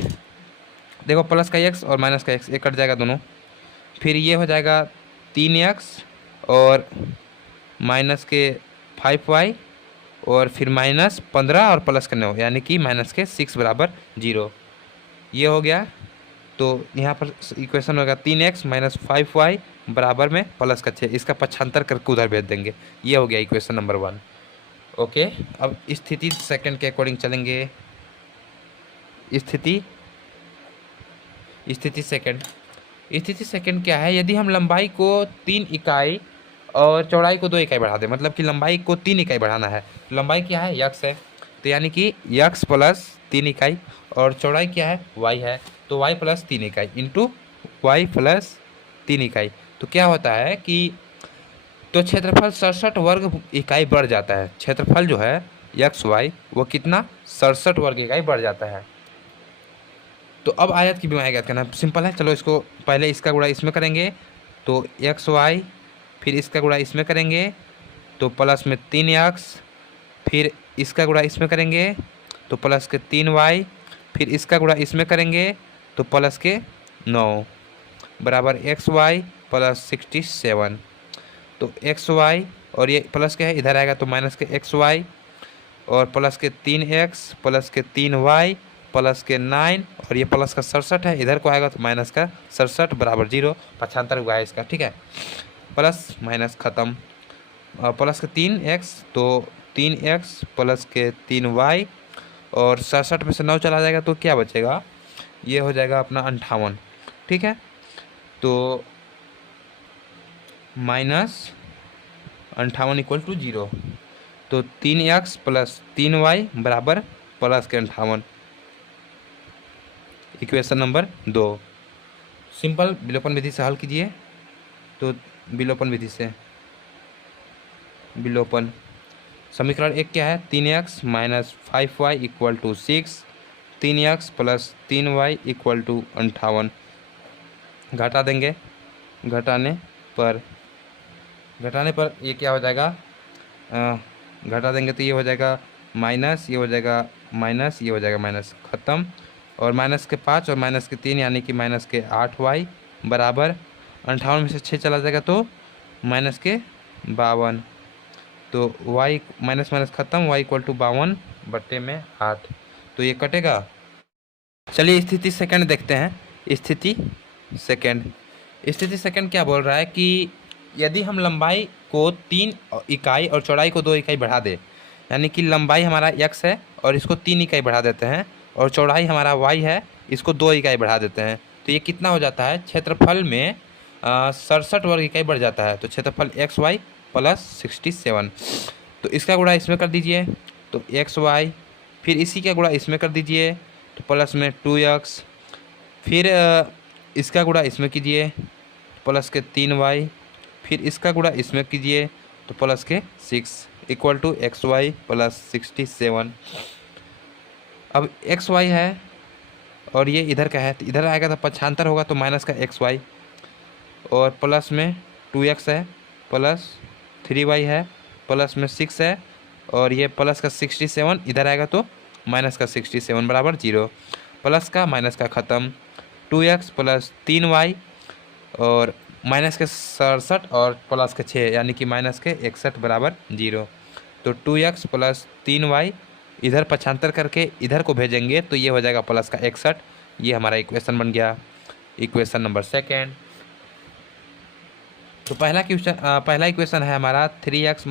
देखो प्लस का x और माइनस का x, ये कट जाएगा दोनों। फिर ये हो जाएगा 3x और माइनस के 5y, और फिर -15 और प्लस का 9 यानी कि -6 बराबर 0। ये हो गया। तो यहाँ पर इक्वेशन होगा 3x - 5y बराबर में प्लस का 6। इसका पक्षांतर करके उधर भेज देंगे। ये हो गया इक्वेशन नंबर 1। ओके, अब स्थिति सेकंड के अकॉर्डिंग चलेंगे। स्थिति सेकंड क्या है? यदि हम लंबाई को 3 इकाई और चौड़ाई को 2 इकाई बढ़ा दें, मतलब कि लंबाई को 3 इकाई बढ़ाना है। लंबाई क्या है? यक्स है, तो यानी कि यक्स प्लस 3 इकाई, और चौड़ाई क्या है? वाई है, तो वाई प्लस 3 इकाई इंटू वाई प्लस 3 इकाई। तो क्या होता है कि तो क्षेत्रफल 67 वर्ग इकाई बढ़ जाता है। क्षेत्रफल जो है यक्स वाई वो कितना? 67 वर्ग इकाई बढ़ जाता है। तो अब आयत की विमाएँ ज्ञात करना सिंपल है। चलो इसको पहले इसका गुणा इसमें करेंगे तो एक्स वाई, फिर इसका गुणा इसमें करेंगे तो प्लस में 3x, फिर इसका गुणा इसमें करेंगे तो प्लस के 3y, फिर इसका गुणा इसमें करेंगे तो प्लस के 9 बराबर एक्स वाई प्लस 67। तो एक्स वाई और ये प्लस के है, इधर आएगा तो माइनस के एक्स वाई और प्लस के 3x प्लस के 3y प्लस के 9 और ये प्लस का 67 है, इधर को आएगा तो माइनस का 67 बराबर 0। पक्षांतर हुआ है इसका, ठीक है। प्लस माइनस ख़त्म। प्लस के 3x तो 3x प्लस के 3y और 67 में से 9 चला जाएगा तो क्या बचेगा? ये हो जाएगा अपना 58, ठीक है। तो -58 = 0। तो 3x प्लस 3y बराबर प्लस के 58। इक्वेशन नंबर 2 सिंपल विलोपन विधि से हल कीजिए। तो विलोपन विधि से विलोपन समीकरण 1 क्या है? 3x - 5y = 6, 3x plus 3y = 58। घटा देंगे, घटाने पर ये क्या हो जाएगा? घटा देंगे तो ये हो जाएगा माइनस, ये हो जाएगा माइनस, ये हो जाएगा माइनस, ख़त्म। और माइनस के 5 और माइनस के 3 यानी कि माइनस के 8y बराबर 58 में से 6 चला जाएगा तो माइनस के 52। तो y माइनस माइनस ख़त्म, y = 52/8। तो ये कटेगा। चलिए स्थिति सेकंड देखते हैं। स्थिति सेकंड क्या बोल रहा है कि यदि हम लंबाई को 3 इकाई और चौड़ाई को 2 इकाई बढ़ा दें, यानी कि लंबाई हमारा x है और इसको 3 इकाई बढ़ा देते हैं, और चौड़ाई हमारा y है, इसको 2 इकाई बढ़ा देते हैं, तो ये कितना हो जाता है? क्षेत्रफल में 67 वर्ग इकाई बढ़ जाता है। तो क्षेत्रफल एक्स वाई प्लस 67। तो इसका गुणा इसमें कर दीजिए तो एक्स वाई, फिर इसी का गुणा इसमें कर दीजिए तो प्लस में 2x, फिर इसका गुणा इसमें कीजिए प्लस के 3y, फिर इसका गुणा इसमें कीजिए तो प्लस के 6 = xy प्लस 67। अब xy है और ये इधर का है, तो इधर आएगा तो पक्षांतर होगा तो माइनस का xy, और प्लस में 2x है, प्लस 3y है, प्लस में 6 है, और ये प्लस का 67 इधर आएगा तो माइनस का 67 बराबर 0। प्लस का माइनस का ख़त्म। 2x प्लस 3y और माइनस के 67 और प्लस के 6 यानी कि माइनस के 61 बराबर 0। तो 2x प्लस 3y इधर पक्षांतर करके इधर को भेजेंगे तो ये हो जाएगा प्लस का 61। ये हमारा इक्वेशन बन गया, इक्वेशन नंबर सेकेंड। तो पहला इक्वेशन है हमारा 3x -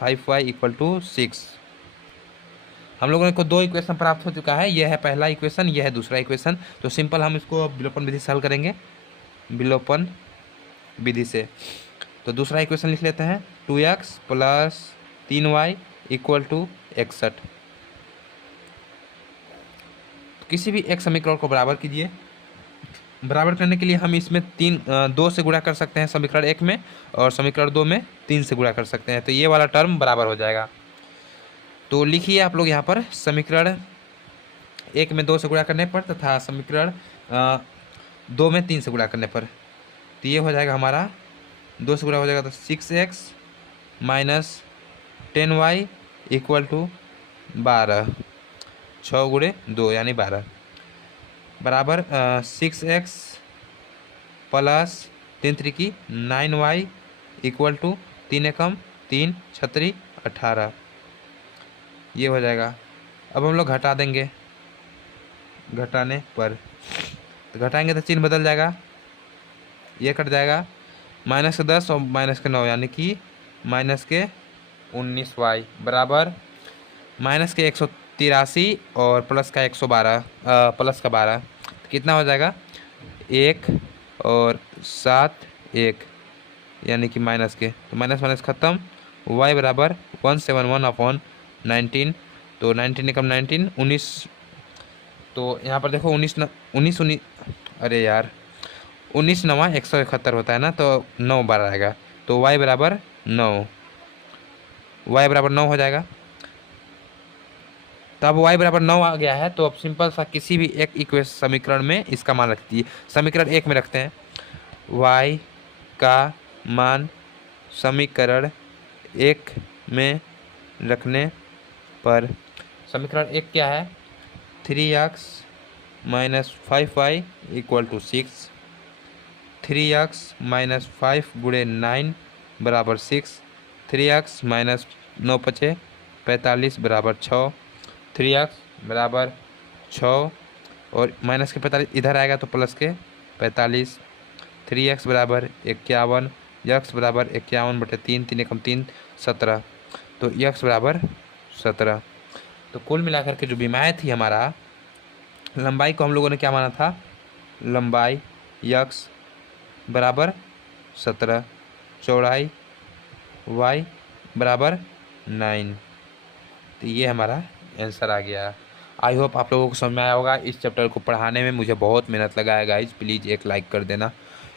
5y = 6। हम लोगों को 2 इक्वेशन प्राप्त हो चुका है। यह है पहला इक्वेशन, यह है दूसरा इक्वेशन। तो सिंपल हम इसको विलोपन विधि से हल करेंगे, विलोपन विधि से। तो दूसरा इक्वेशन लिख लेते हैं 2x प्लस 3y = 61। किसी भी एक समीकरण को बराबर कीजिए। बराबर करने के लिए हम इसमें 2 से गुणा कर सकते हैं समीकरण 1 में, और समीकरण 2 में 3 से गुणा कर सकते हैं, तो ये वाला टर्म बराबर हो जाएगा। तो लिखिए आप लोग यहाँ पर समीकरण 1 में 2 से गुणा करने पर तथा समीकरण 2 में 3 से गुणा करने पर। तो ये हो जाएगा हमारा 2 से गुणा हो जाएगा तो 6x माइनस 10y = 12, 6 गुणे 2 यानी 12 बराबर 6x प्लस 3 3 9y = 3 एकम 3 छत्री 18। ये हो जाएगा। अब हम लोग घटा देंगे, घटाने पर तो घटाएंगे तो चिन्ह बदल जाएगा, ये कट जाएगा। -10 और -9 यानी कि -19y बराबर -183 और +112 प्लस का 12 तो कितना हो जाएगा 1 और 7 1 यानी कि माइनस के, तो माइनस माइनस खत्म। y बराबर 171/19 तो 19 निकम 19 तो यहाँ पर देखो 19 अरे यार 19 9 171 होता है ना, तो 9 बार आएगा तो y बराबर 9, y बराबर 9 हो जाएगा। तो अब y बराबर 9 आ गया है, तो अब सिंपल सा किसी भी एक समीकरण में इसका मान रख दीजिए। समीकरण 1 में रखते हैं, y का मान समीकरण 1 में रखने पर समीकरण 1 क्या है 3x - 5y = 6, 3x - 5 × 9 बराबर 6, 3x - 9 × 45 बराबर 6, 3x बराबर 6 और माइनस के 45 इधर आएगा तो प्लस के 45, 3x बराबर 51, x बराबर 51/3, 3 एकम 3 17 तो x बराबर 17। तो कुल मिलाकर के जो विमाएँ थी हमारा, लंबाई को हम लोगों ने क्या माना था, लंबाई x बराबर 17, चौड़ाई y बराबर 9, तो ये हमारा आंसर आ गया। आई होप आप लोगों को समझ में आया होगा। इस चैप्टर को पढ़ाने में मुझे बहुत मेहनत लगा है गाइज, प्लीज़ एक लाइक कर देना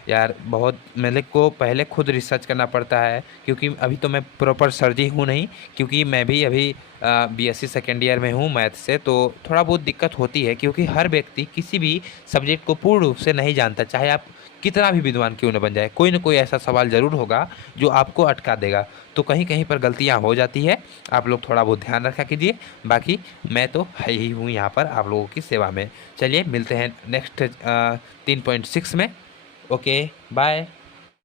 यार। बहुत मेरे को पहले खुद रिसर्च करना पड़ता है, क्योंकि अभी तो मैं प्रॉपर सर्जी हूँ नहीं, क्योंकि मैं भी अभी बीएससी सेकेंड ईयर में हूँ मैथ से, तो थोड़ा बहुत दिक्कत होती है, क्योंकि हर व्यक्ति किसी भी सब्जेक्ट को पूर्ण रूप से नहीं जानता। चाहे आप कितना भी विद्वान क्यों न बन जाए, कोई ना कोई ऐसा सवाल ज़रूर होगा जो आपको अटका देगा। तो कहीं कहीं पर गलतियाँ हो जाती है, आप लोग थोड़ा बहुत ध्यान रखा कीजिए। बाकी मैं तो है ही हूँ यहाँ पर आप लोगों की सेवा में। चलिए मिलते हैं नेक्स्ट 3.6 में। Okay bye.